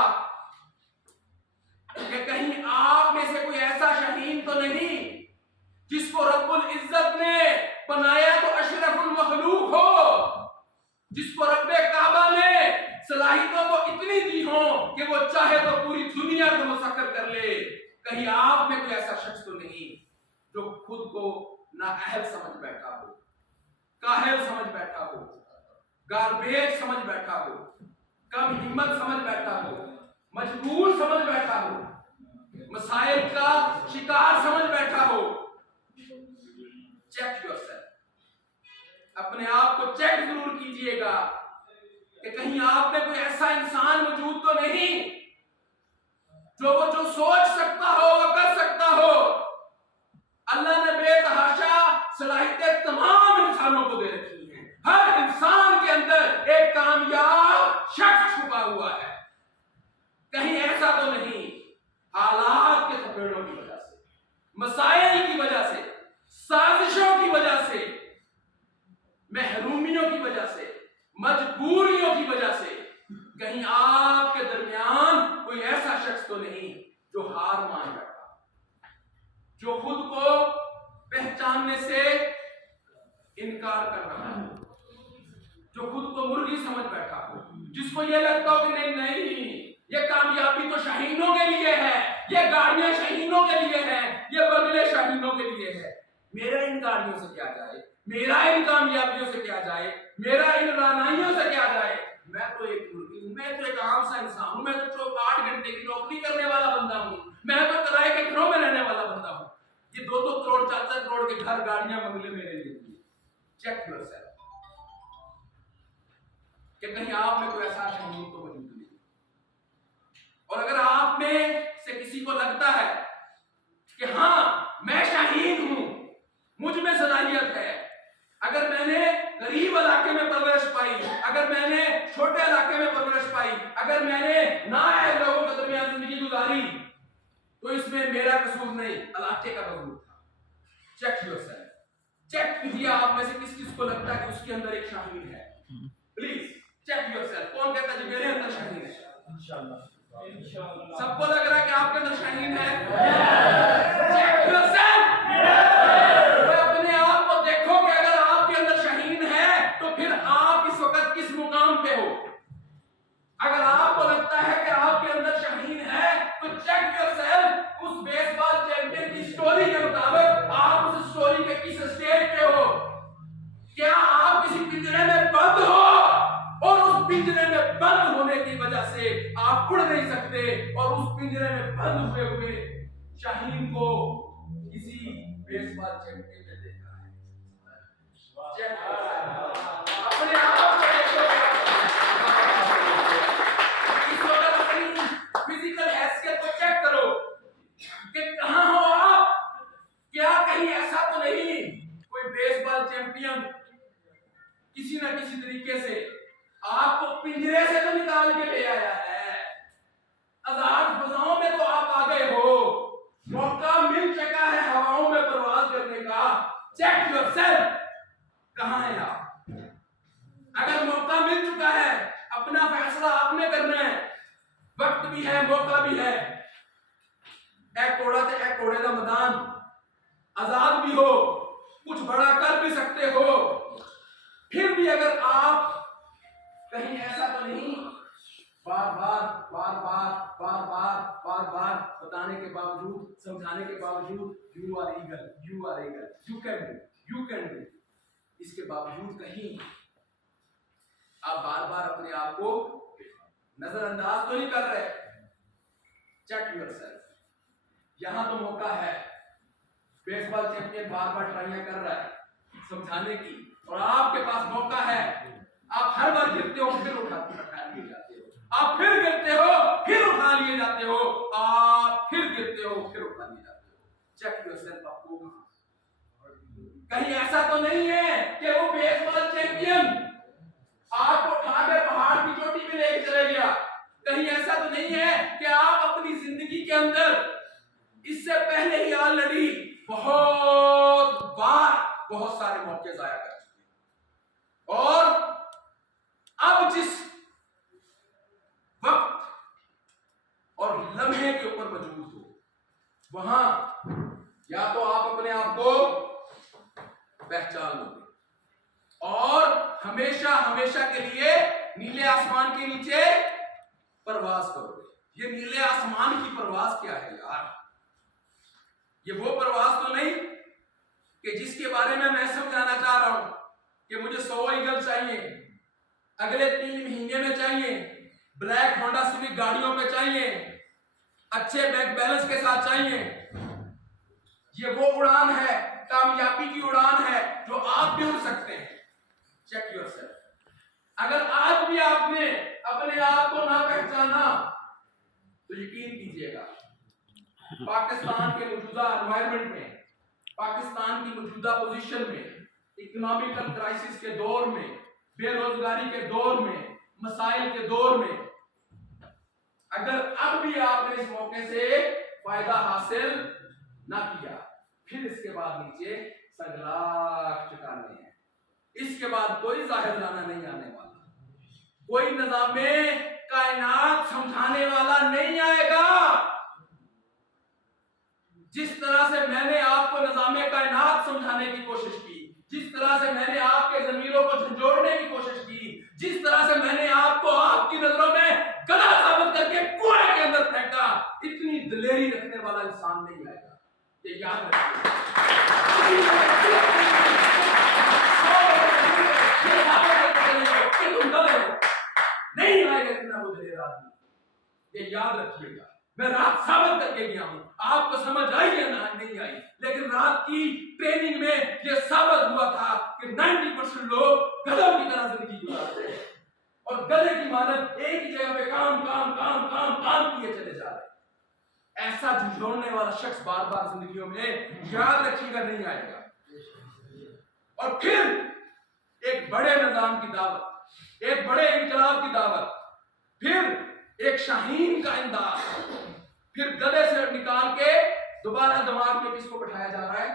कि कहीं आप में से कोई ऐसा शहीन तो नहीं जिसको रब्बुल इज्जत ने बनाया तो अशरफुल मखलूक हो, जिसको रब्बे काबा ने सलाहियतों तो इतनी दी हो कि वो चाहे तो पूरी दुनिया को मुसक्कर कर ले। कहीं आप में कोई ऐसा शख्स तो नहीं जो खुद को नाअहल समझ बैठा हो, काहिल समझ बैठा हो, गार्बेज समझ बैठा हो, कम हिम्मत समझ बैठा हो, मजबूर समझ बैठा हो, मसाइल का शिकार समझ बैठा हो। चेक योरसेल्फ, अपने आप को चेक जरूर कीजिएगा कि कहीं आप में कोई ऐसा इंसान मौजूद तो नहीं जो सोच सकता हो वो कर सकता हो। अल्लाह ने बेतहाशा सलाहियतें तमाम इंसानों को दे रखी हैं। हर इंसान के अंदर एक कामयाब शख्स छुपा हुआ है। कहीं ऐसा तो नहीं हालात के थपेड़ों की वजह से, मसाइल की वजह से, साजिशों की वजह से, महरूमियों की वजह से, मजबूरियों की वजह से कहीं आपके दरमियान कोई ऐसा शख्स तो नहीं जो हार मान बैठा, जो खुद को पहचानने से इनकार कर रहा है, जो खुद को मुर्गी समझ बैठा हो, जिसको ये लगता हो कि नहीं नहीं, ये कामयाबी तो शाहीनों के लिए है, ये गाड़ियां शाहीनों के लिए हैं, ये बंगले शाहीनों के लिए है, मेरा इन गाड़ियों से क्या जाए, मेरा इन कामयाबियों से क्या जाए, मेरा इन रानाइयों से क्या जाए। मैं तो एक मुर्गी हूं, मैं तो एक आम सा इंसान हूं, मैं तो 8 घंटे की नौकरी करने वाला बंदा हूं, मैं तो किराए के घरों में रहने वाला बंदा हूं। ये 2-2 करोड़ 4-4 करोड़ के घर, गाड़ियां, बंगले मेरे लिए। चेक योरसेल्फ कि कहीं आप में कोई ऐसा शाहीन तो मौजूद नहीं। और अगर आप में से किसी को लगता है कि हाँ मैं शाहीन हूं, मुझ में सलाहियत है, अगर मैंने गरीब इलाके में परवरिश पाई, अगर मैंने छोटे इलाके में परवरिश पाई, अगर मैंने नाअहल लोगों के दरमियान जिंदगी गुजारी, तो इसमें मेरा कसूर नहीं, इलाके का कसूर था। चेक योरसेल्फ, चेक कीजिए आप में से किस किस को लगता है कि उसके अंदर एक शाहीन है। Please check yourself. कौन कहता है जी मेरे अंदर शाहीन है? इंशाअल्लाह। सबको लग रहा है कि आपके अंदर शाहीन है? Check yourself. अपने आप को देखो कि अगर आपके अंदर शाहीन है तो फिर आप इस वक्त किस मुकाम पे हो। अगर आपको लगता है कि आपके अंदर शाहीन है तो चेक योरसेल्फ। उस बेसबॉल चैंपियन की स्टोरी के मुताबिक आप उस स्टोरी के किस स्टेज पे हो? क्या आप किसी पिंजरे में बंद हो और उस पिंजरे में बंद होने की वजह से आप उड़ नहीं सकते, और उस पिंजरे में बंद हुए शाहीन को किसी बेसबॉल चैंपियन ने देखा है? अपने आप को देखो, इस वक्त अपनी फिजिकल हैसियत को चेक करो कि कहां हो आप। क्या कहीं ऐसा तो नहीं कोई बेसबॉल चैंपियन किसी न किसी तरीके से आपको पिंजरे से तो निकाल के ले आया है? आजाद फजाओं में तो आप आ गए हो, मौका मिल चुका है हवाओं में परवाज करने का। चेक योरसेल्फ, कहां है आप? अगर मौका मिल चुका है, अपना फैसला आपने करना है, वक्त भी है, मौका भी है। एक कोड़ा ते एक कोड़े का मैदान, आजाद भी हो, कुछ बड़ा कर भी सकते हो। फिर भी अगर आप कहीं ऐसा तो नहीं बार बार बताने के बावजूद, समझाने के बावजूद you are eagle, you can do, इसके बावजूद कहीं आप बार बार अपने आप को नजरअंदाज तो नहीं कर रहे? Check yourself. यहां तो मौका है, बेसबॉल चैंपियन बार बार ट्राइयां कर रहा है समझाने की, और आपके पास मौका है। आप हर बार गिरते हो फिर उठा लिए जाते हो, आप फिर गिरते हो फिर उठा लिए जाते हो, आप फिर गिरते हो फिर उठा लिए जाते हो। Check yourself. आपको कहीं ऐसा तो नहीं है कि वो बेसबॉल चैंपियन आपको उठा के पहाड़ की चोटी पे लेके चले गया? कहीं ऐसा तो नहीं है कि आप अपनी जिंदगी के अंदर इससे पहले ही ऑलरेडी बहुत बार बहुत सारे मौके जाया कर चुके, और अब जिस वक्त और लम्हे के ऊपर मौजूद हो, वहां या तो आप अपने आप को पहचान लोगे और हमेशा हमेशा के लिए नीले आसमान के नीचे परवाज करोगे। ये नीले आसमान की परवाज क्या है यार? ये वो परवाज तो नहीं कि जिसके बारे में मैं समझाना चाह रहा हूं कि मुझे 100 ईगल चाहिए, अगले 3 महीने में चाहिए, ब्लैक होंडा सिविक गाड़ियों पे चाहिए, अच्छे बैंक बैलेंस के साथ चाहिए। ये वो उड़ान है, कामयाबी की उड़ान है जो आप भी उड़ सकते हैं। Check yourself. अगर आज भी आपने अपने आप को ना पहचाना तो यकीन कीजिएगा पाकिस्तान के मौजूदा एनवायरनमेंट में, पाकिस्तान की मौजूदा पोजीशन में, इकोनॉमिकल क्राइसिस के दौर में, बेरोजगारी के दौर में, मसाइल के दौर में, अगर अब भी आपने इस मौके से फायदा हासिल ना किया, फिर इसके बाद नीचे सगलाख चुकाने हैं। इसके बाद कोई जाहिरजाना नहीं आने वाला, कोई निज़ामे कायनात समझाने वाला नहीं आएगा। जिस तरह से मैंने आपको निज़ामे कायनात समझाने की कोशिश की, जिस तरह से मैंने आपके ज़मीरों को झंझोड़ने की कोशिश की, जिस तरह से मैंने आपको आपकी वाला इंसान नहीं आएगा, ये याद रखिए। नहीं आएगा इतना वो दलेर आदमी, ये याद रखिएगा। मैं रात साबित करके गया हूं, आपको समझ आई या नहीं आई, लेकिन रात की ट्रेनिंग में ये साबित हुआ था कि 90% लोग गधों की तरह जिंदगी गुजारते हैं और गधे की मानत एक ही जगह पे काम काम काम काम काम किए चले जा रहे हैं। ऐसा झुंझोड़ने वाला शख्स बार बार जिंदगियों में, याद रखिएगा, नहीं आएगा। और फिर एक बड़े निजाम की दावत, एक बड़े इनकलाब की दावत, फिर एक शाहीन का इंदाज, फिर गधे से निकाल के दोबारा दिमाग में किसको बैठाया जा रहा है?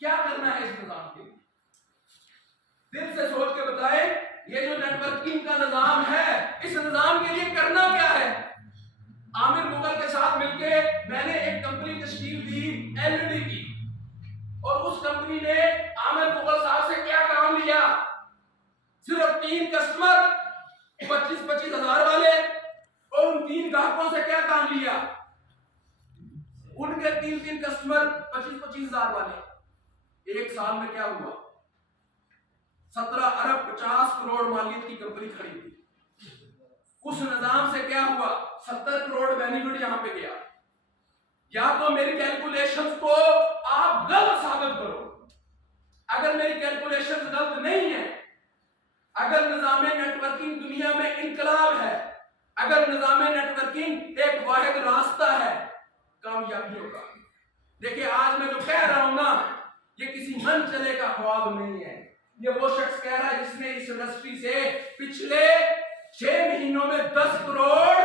क्या करना है इस निजाम के लिए? दिल से सोच के बताएं, ये जो नेटवर्किंग का निजाम है, इस निजाम के लिए करना क्या है? आमिर मुगल के साथ मिलके मैंने एक कंपनी तश्कील दी एलईडी की, और उस कंपनी ने आमिर मुगल साहब से क्या काम लिया? सिर्फ 3 कस्टमर 25-25 हजार वाले, और उन 3 ग्राहकों से क्या काम लिया? उनके 3 कस्टमर 25-25 हजार वाले। एक साल में क्या हुआ? 17 अरब 50 करोड़ मालियत की कंपनी खड़ी थी। उस निजाम से क्या हुआ? 70 करोड़ बेनिफिट यहां पे गया। या तो मेरी कैलकुलेशंस को आप गलत साबित करो, अगर मेरी कैलकुलेशंस गलत नहीं है, अगर निजाम नेटवर्किंग दुनिया में इनकलाब है, अगर निजाम नेटवर्किंग एक वाहिद रास्ता है कामयाबियों का। देखिए, आज मैं जो कह रहा हूं ना, ये किसी मन चले का ख्वाब नहीं है। ये वो शख्स कह रहा है जिसने इस इंडस्ट्री से पिछले 6 महीनों में 10 करोड़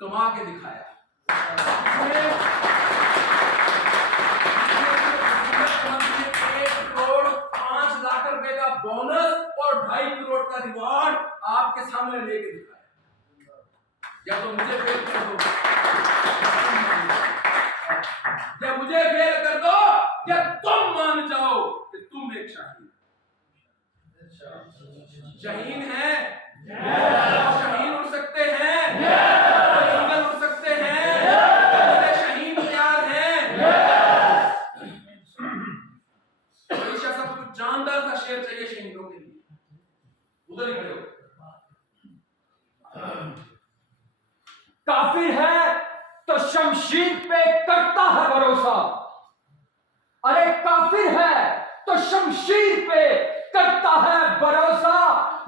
कमा के दिखाया। 1 करोड़ 5 लाख रुपए का बोनस और 2.5 करोड़ का रिवॉर्ड आपके सामने लेके दिखाया। या तो मुझे फेल कर दो, या मुझे फेल कर दो, या तुम मान जाओ कि तुम एक शाहीन है। शाहीन उड़ सकते हैं, ईगल उड़ सकते हैं, शाहीन तैयार हैं। हमेशा सब कुछ जानदार का शेर चाहिए शहीदों के लिए। उधर ही खड़े हो। काफिर है तो शमशीर पे करता है भरोसा, अरे काफिर है तो शमशीर पे करता है भरोसा,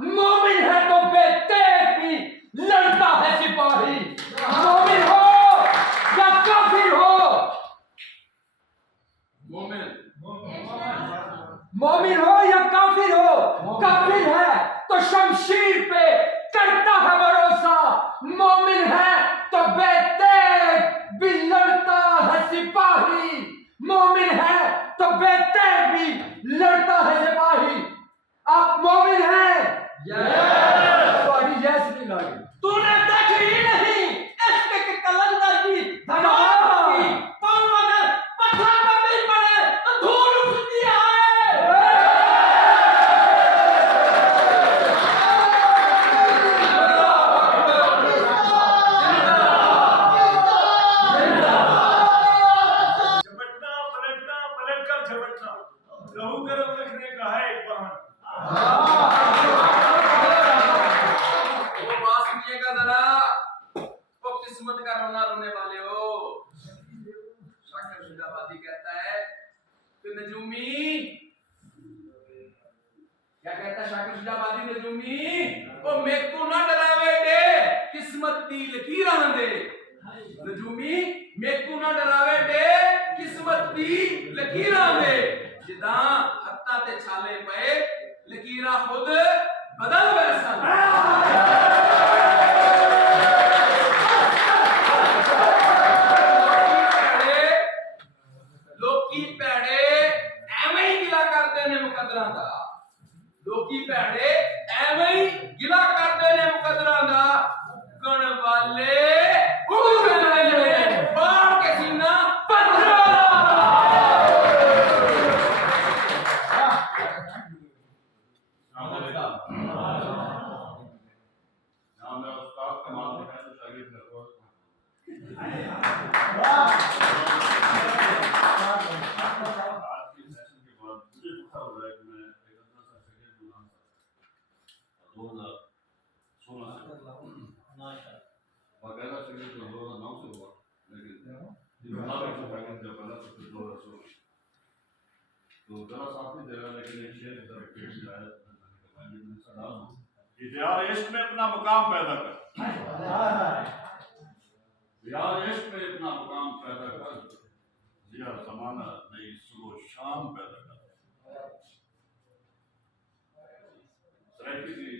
मोमिन है तो बेतेग भी लड़ता है सिपाही। मोमिन हो या काफिर हो, मोमिन हो या काफिर हो, काफिर है तो शमशीर पे करता है भरोसा, मोमिन है तो बेतेग भी लड़ता है सिपाही। मोमिन है तो बेतेग भी लड़ता है सिपाही। आप मोमिन हैं? यस नहीं लगे। तूने देखी ही नहीं इश्क के कलंदर की धमाल की, पाँव अगर पत्थर पे मिल पड़े तो धूल उठती है। लहू गरम रखने का है एक बहाना। वो बात सुनिएगा जरा, वो किस्मत का रोना रोने वाले हो। शाकिर शुजाबादी कहता है कि नजूमी, क्या कहता है शाकिर शुजाबादी? नजूमी ओ मेरे को ना डरावे दे, किस्मत दी लकीरां दे। नजूमी मेरे को ना डरावे दे, किस्मत दी लकीरां दे। जिदा हत्ता ते छाले पे लकीरा खुद बदल वैसा। लोकी पैड़े एवें ही गिला करते ने मुकदरा दा, लोकी पैड़े एवें ही गिला करते ने मुकदरा दा। उगण वाले बाढ़ के सीना पत्थर। आज की सेशन के बाद मुझे पता हो रहा है कि मैं एक अंदर सा सेकंड गुलाम था 2016 से बाकायदा सेकंड 2009 से हुआ लेकिन ये मुताबिक से पैकेज जब बना तो फिर 2016 तो जरा साथ नहीं दे रहा लेकिन एक शेर इधर एक पेश आया मैंने सदा कि यार इश्क में अपना मुकाम पैदा कर यार इश्क में अपना मुकाम पैदा कर जिया जमाना नई सुबह शाम पैदा कर सराइकी की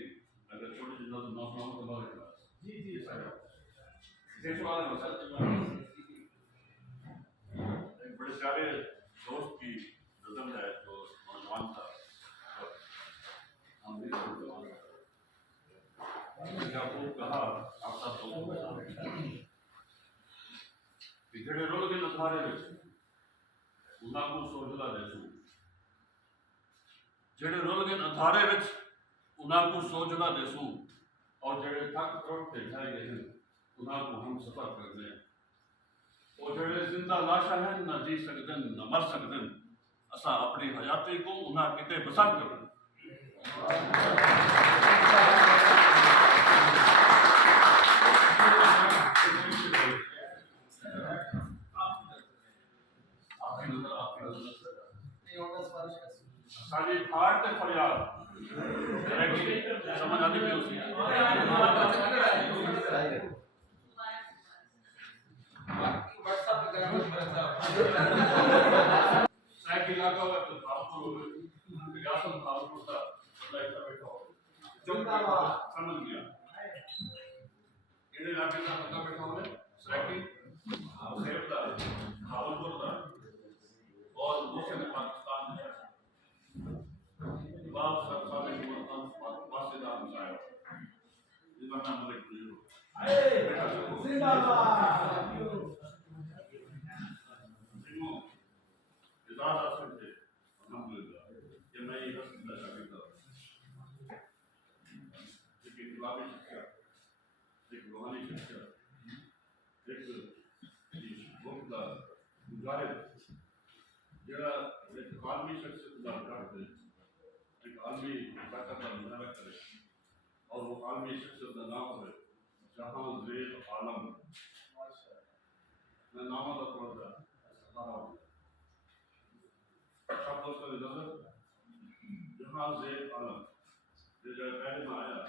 अगर छोटी सी नौजवानों के बारे में जी इसे सवाल है सर एक बड़े सारे दोस्त की नजम है जो नौजवान था हम भी नौजवान क्या खूब कहा आप सब दोस्तों के साथ ਜਿਹੜੇ ਰੁੱਲ ਕੇ ਨਥਾਰੇ ਵਿੱਚ ਉਹਨਾਂ ਨੂੰ ਸੋਝਦਾ ਦੇਸੂ ਜਿਹੜੇ ਰੁੱਲ ਕੇ ਨਥਾਰੇ ਵਿੱਚ ਉਹਨਾਂ ਨੂੰ ਸੋਝਦਾ ਦੇਸੂ ਔਰ ਜਿਹੜੇ ਥੱਕ ਟੁੱਟ ਕੇ ਜਾਏ ਗਏ ਹਨ ਉਹਨਾਂ ਨੂੰ ਹਮ ਸਫਰ ਕਰਦੇ हैं ਉਹ ਜਿਹੜੇ ਜ਼ਿੰਦਾ ਲਾਸ਼ਾਂ ਹਨ ਨਾ ਜੀ ਸਕਦੇ ਨਾ ਮਰ ਸਕਦੇ ਅਸਾਂ ਆਪਣੀ ਹਯਾਤੀ को ਉਹਨਾਂ ਕਿਤੇ ਬਸਰ ਕਰਨਾ सारी हार्ट ते फरियाद समझ आती है उसी साइकिल लगा हुआ तो भावपुर विकासन भावपुर का लाइफ का बैठा हो समझ गया इन्हें लाके का पता बैठा हो साइकिल सेवता भावपुर का और दूसरे पाकिस्तान में बाप सब साले को वास्तेदार मसाया इस बार नाम लिख लो जिंदाबाद जिनो इजाज़त से अल्हम्दुलिल्लाह कि मैं ये हस्ती शागिर्द हूं लेकिन इस्लामी शिक्षा एक रूहानी शिक्षा एक मुफ्त मुजाहिद जरा एक आलमी शख्सियत का करते एक आलमी ताकत का मुजाहिदा करे और वो आलमी शख्सियत का नाम है जहां ज़ेल आलम मैं नाम का थोड़ा सा सब दोस्तों की नजर जहां ज़ेल आलम ये जो पहले में आया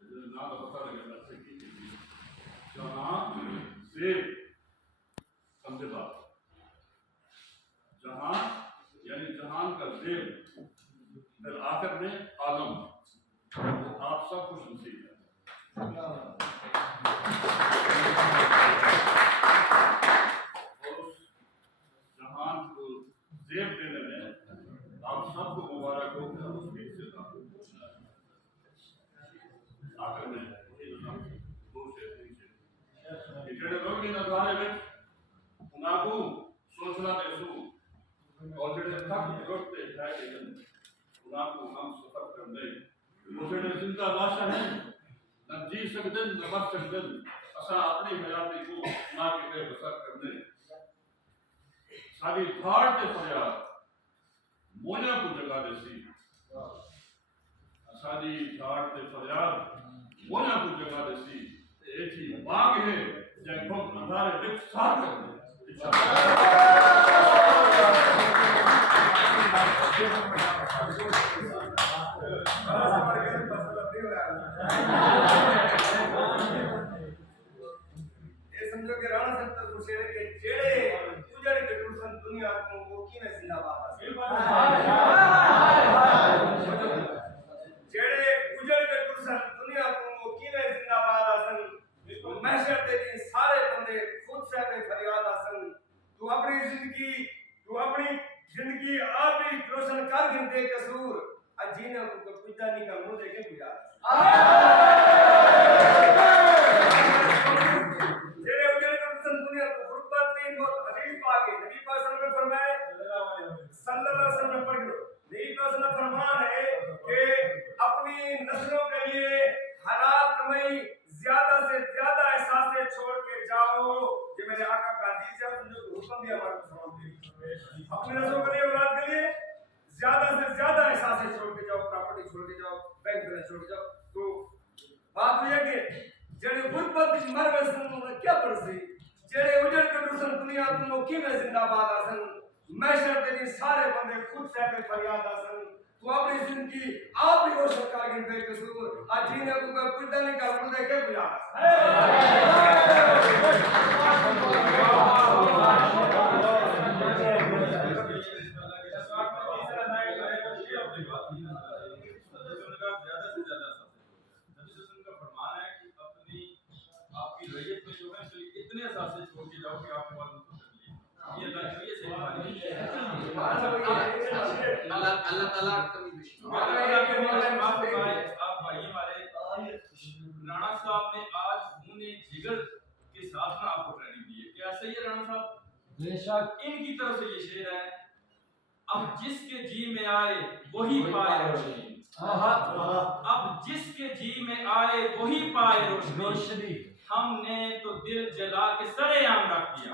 जो नाम का पता लगे ऐसे की जहां ज़ेल समझे बात जहां यानी जहान का ज़ेल फिर आखिर में आलम तो आप सब कुछ नसीब है और उस जहान को ज़ेल देने में आप सबको मुबारक हो कि उस बीच से आखिर में दो से तीन से ਜਿਹੜੇ ਲੋਕ ਇਹਨਾਂ ਦੁਆਰੇ ਵਿੱਚ ਉਹਨਾਂ ਨੂੰ सोचना देसू और जेडे थक रुकते है उना को हम सफर करने वो जेडे जिंदा लाशा है न जी सकते न मर सकते असा अपनी हयाती को ना के बसर करने सारी थाड़ ते फरियाद मोया को जगा देसी सारी थाड़ ते फरियाद मोया को जगा देसी ऐसी बाग है जय को अंधारे विच साथ करने समझो कि राणा सत्तर कुशेरे के जेड़े उजड़ के टूसन दुनिया को वो की में जिंदाबाद जेड़े उजड़ के टूसन दुनिया को वो की में जिंदाबाद आसन महशर दे दिन सारे बंदे खुद से पे फरियाद आसन तू अपनी जिंदगी आप ही रोशन कर गिनते कसूर अजीना को पूजा नहीं का मुंह देखे पूजा जेरे उजड़ के टूसन दुनिया को गुरबत में बहुत हदीस पाके नबी पाक सल्लल्लाहु अलैहि वसल्लम फरमाए सल्लल्लाहु अलैहि वसल्लम पढ़ लो नबी पाक सल्लल्लाहु अलैहि वसल्लम फरमान है कि अपनी नस्लों के लिए हलाल कमाई ज्यादा से ज्यादा एहसास छोड़ के जाओ जो मेरे आका करना छोड़ जाओ। तो बात ये है कि जेड़े गुरबत मर गए सन क्या पड़सी जेड़े उजड़ कर सन दुनिया तुम की में जिंदाबाद आसन मैशर दे दिन सारे बंदे खुद से पे फरियाद आसन तू अपनी जिंदगी आप ही रोशन कर गिन बेकसूर आज जीने को कोई पुद्दा नहीं कर मुझे के बुझा इतने असासे छोड़ के जाओ कि आपके पास ये अल्लाह ताला कभी आप भाई हमारे राणा साहब ने आज उन्होंने जिगर के साथ ना आपको ट्रेनिंग दी है क्या सही है राणा साहब बेशक इनकी तरफ से ये शेर है अब जिसके जी में आए वही पाए रोशनी अब जिसके जी में आए वही पाए रोशनी हमने तो दिल जला के सरेआम रख दिया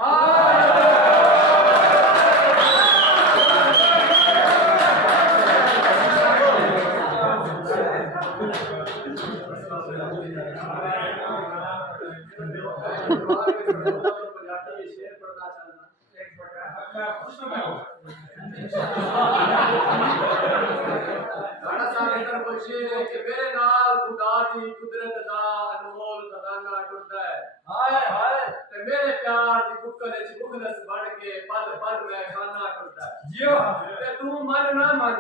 राणा साहब इधर पूछे कि मेरे नाल खुदा दी कुदरत दा अनमोल खजाना टुरदा है हाय हाय ते मेरे प्यार दी बुकल च मुखलस बन के पल पल में खाना टुरदा है जियो ते तू मन ना मन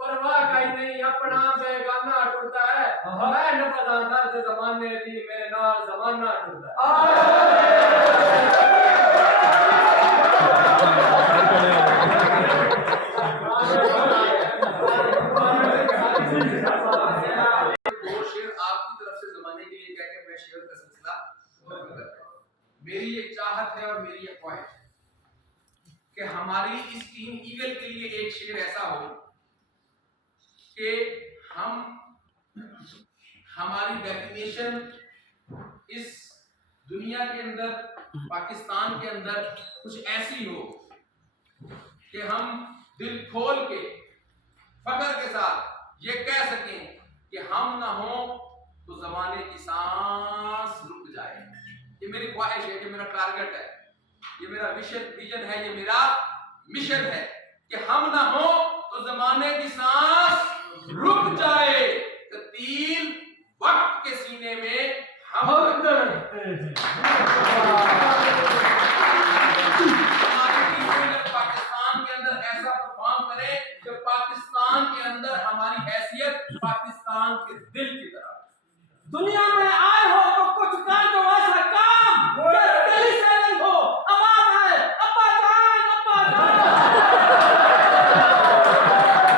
परवाह कहीं नहीं अपना बेगाना टुरदा है मैं नफदा दर्द जमाने दी मेरे नाल जमाना टुरदा है मेरी एक चाहत है और मेरी एक ख्वाहिश है कि हमारी इस टीम ईगल के लिए एक शेर ऐसा हो कि हम हमारी डेफिनेशन इस दुनिया के अंदर पाकिस्तान के अंदर कुछ ऐसी हो कि हम दिल खोल के फख्र के साथ ये कह सकें कि हम ना हो तो जमाने की सांस रुक जाए। ये मेरी ख्वाहिश है, ये मेरा टारगेट है, ये मेरा विजन है, ये मेरा मिशन है कि हम ना हो तो जमाने की सांस रुक जाए। तीर वक्त के सीने में हम पाकिस्तान के अंदर ऐसा परफॉर्म करे कि पाकिस्तान के अंदर हमारी हैसियत पाकिस्तान के दिल की तरह। दुनिया में आए हो